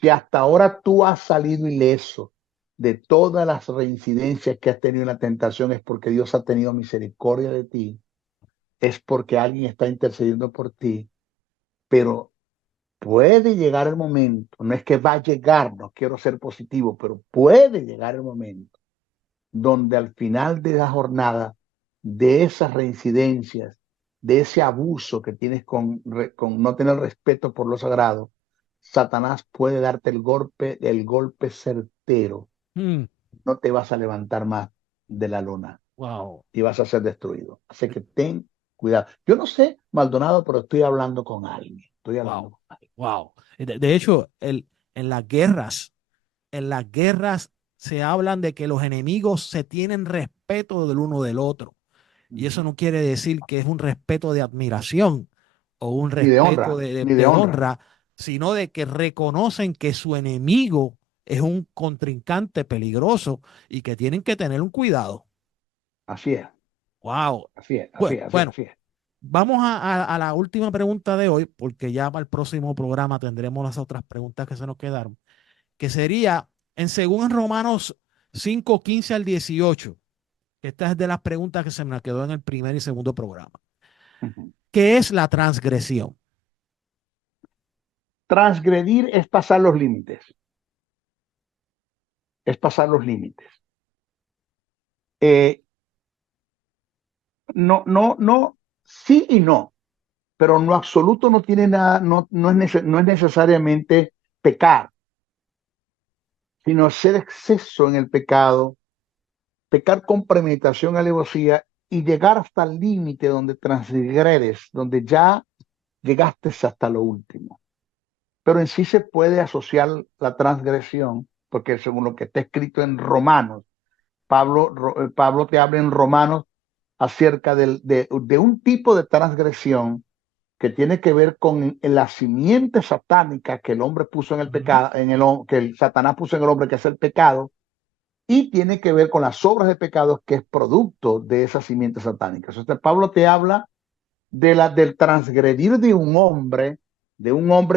Si hasta ahora tú has salido ileso de todas las reincidencias que has tenido en la tentación, es porque Dios ha tenido misericordia de ti, es porque alguien está intercediendo por ti, pero puede llegar el momento, no es que va a llegar, no quiero ser positivo, pero puede llegar el momento donde al final de la jornada, de esas reincidencias, de ese abuso que tienes con no tener respeto por lo sagrado, Satanás puede darte el golpe certero. Mm, No te vas a levantar más de la lona wow. y vas a ser destruido. Así que ten cuidado. Yo no sé, Maldonado, pero estoy hablando con alguien. Estoy hablando Wow. con alguien. Wow. De hecho, en las guerras, en las guerras se hablan de que los enemigos se tienen respeto del uno del otro. Y eso Ujú. no quiere decir que es un respeto de admiración o un Ni de respeto honra, ni de de honra. honra, sino de que reconocen que su enemigo es un contrincante peligroso y que tienen que tener un cuidado. Así es, Wow. así es, así Bueno, es, así es, bueno, así es. vamos a la última pregunta de hoy, porque ya para el próximo programa tendremos las otras preguntas que se nos quedaron, que sería, según Romanos 5, 15 al 18, esta es de las preguntas que se me quedó en el primer y segundo programa. ¿Qué es la transgresión? Transgredir es pasar los límites. Es pasar los límites. No, sí y no, pero en lo absoluto no tiene nada, no es necesariamente pecar, sino ser exceso en el pecado, pecar con premeditación, alevosía y llegar hasta el límite donde transgredes, donde ya llegaste hasta lo último. Pero en sí se puede asociar la transgresión, porque según lo que está escrito en Romanos, Pablo te habla en Romanos acerca de un tipo de transgresión que tiene que ver con la simiente satánica que el hombre puso en el pecado, que el Satanás puso en el hombre, que es el pecado, y tiene que ver con las obras de pecados que es producto de esa simiente satánica. Entonces, Pablo te habla del transgredir de un hombre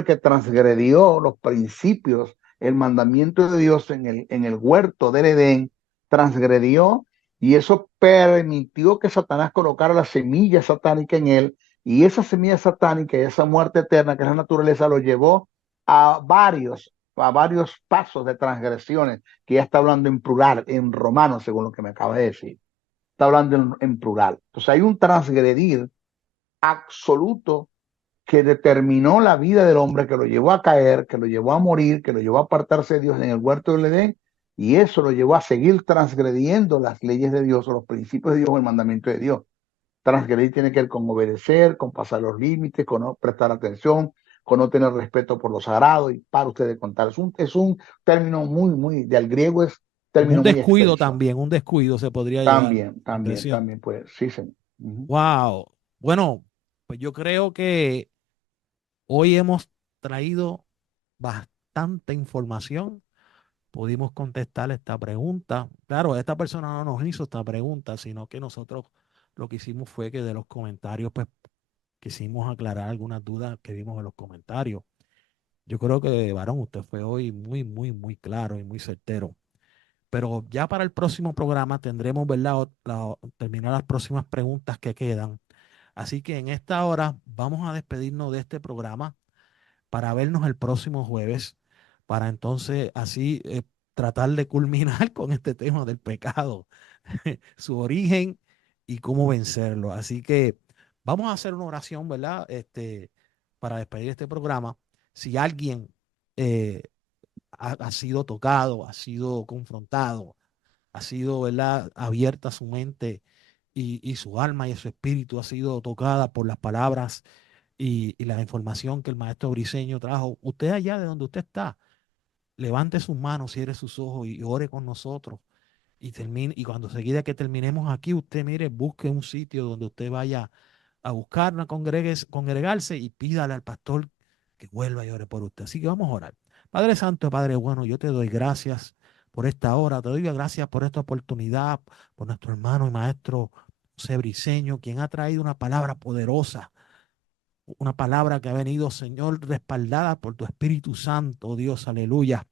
que transgredió los principios, el mandamiento de Dios en el huerto del Edén, transgredió, y eso permitió que Satanás colocara la semilla satánica en él, y esa semilla satánica y esa muerte eterna que es la naturaleza lo llevó a varios pasos de transgresiones, que ya está hablando en plural, en romano, según lo que me acaba de decir. Está hablando en plural. Entonces hay un transgredir absoluto que determinó la vida del hombre, que lo llevó a caer, que lo llevó a morir, que lo llevó a apartarse de Dios en el huerto del Edén, y eso lo llevó a seguir transgrediendo las leyes de Dios o los principios de Dios o el mandamiento de Dios. Transgredir tiene que ver con obedecer, con pasar los límites, con no prestar atención, con no tener respeto por lo sagrado, y para ustedes contar. Es un término muy, del griego es término Un muy descuido extenso. también, un descuido se podría llegar. También, pues, sí, señor. Wow. Bueno, pues yo creo que hoy hemos traído bastante información. Pudimos contestar esta pregunta. Claro, esta persona no nos hizo esta pregunta, sino que nosotros lo que hicimos fue que de los comentarios, pues quisimos aclarar algunas dudas que vimos en los comentarios. Yo creo que, varón, usted fue hoy muy claro y muy certero. Pero ya para el próximo programa tendremos, ¿verdad? Terminar las próximas preguntas que quedan. Así que en esta hora vamos a despedirnos de este programa para vernos el próximo jueves, para entonces así tratar de culminar con este tema del pecado, su origen y cómo vencerlo. Así que vamos a hacer una oración, ¿verdad? Para despedir este programa. Si alguien eh, ha sido tocado, ha sido confrontado, ha sido, ¿verdad?, abierta su mente y su alma y su espíritu ha sido tocada por las palabras y la información que el maestro Briceño trajo. Usted allá de donde usted está, levante sus manos, cierre sus ojos y ore con nosotros. Y cuando seguida que terminemos aquí, usted mire, busque un sitio donde usted vaya a buscar, congregarse y pídale al pastor que vuelva y ore por usted. Así que vamos a orar. Padre Santo, Padre bueno, yo te doy gracias por esta hora, te doy gracias por esta oportunidad, por nuestro hermano y maestro José Briceño, quien ha traído una palabra poderosa, una palabra que ha venido, Señor, respaldada por tu Espíritu Santo, Dios, aleluya.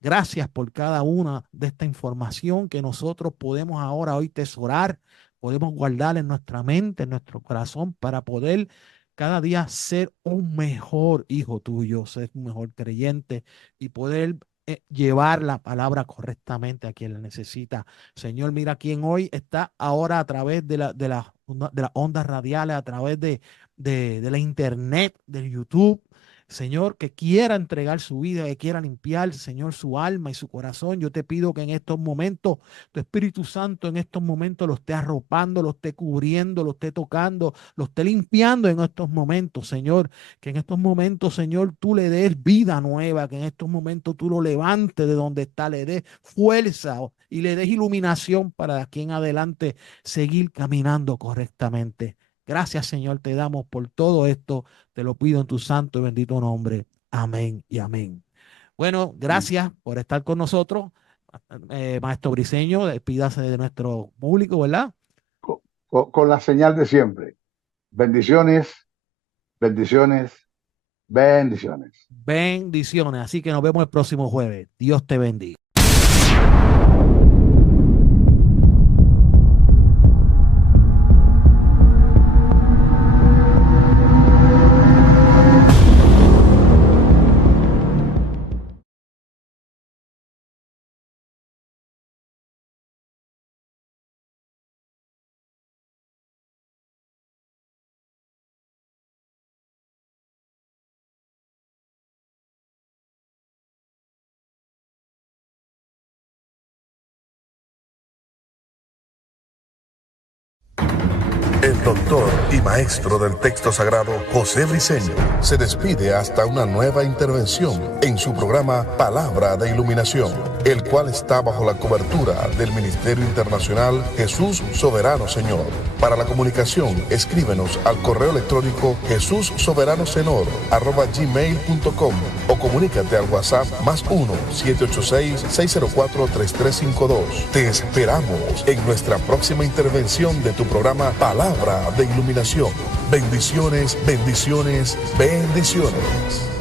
Gracias por cada una de esta información que nosotros podemos ahora hoy tesorar, podemos guardar en nuestra mente, en nuestro corazón, para poder cada día ser un mejor hijo tuyo, ser un mejor creyente y poder llevar la palabra correctamente a quien la necesita. Señor, mira quien hoy está ahora a través de las ondas radiales, a través de la internet, del YouTube. Señor, que quiera entregar su vida, que quiera limpiar, Señor, su alma y su corazón. Yo te pido que en estos momentos, tu Espíritu Santo en estos momentos lo esté arropando, lo esté cubriendo, lo esté tocando, lo esté limpiando en estos momentos, Señor. Que en estos momentos, Señor, tú le des vida nueva, que en estos momentos tú lo levantes de donde está, le des fuerza y le des iluminación para de aquí en adelante seguir caminando correctamente. Gracias, Señor, te damos por todo esto. Te lo pido en tu santo y bendito nombre. Amén y amén. Bueno, gracias por estar con nosotros. Maestro Briceño, despídase de nuestro público, ¿verdad? Con la señal de siempre. Bendiciones, bendiciones, bendiciones. Bendiciones. Así que nos vemos el próximo jueves. Dios te bendiga. el doctor y maestro del texto sagrado José Briceño se despide hasta una nueva intervención en su programa Palabra de Iluminación, el cual está bajo la cobertura del Ministerio Internacional Jesús Soberano Señor. Para la comunicación, escríbenos al correo electrónico jesussoberanosenor@gmail.com o comunícate al WhatsApp +1 786-604-3352. Te esperamos en nuestra próxima intervención de tu programa Palabra de Iluminación. Bendiciones, bendiciones, bendiciones.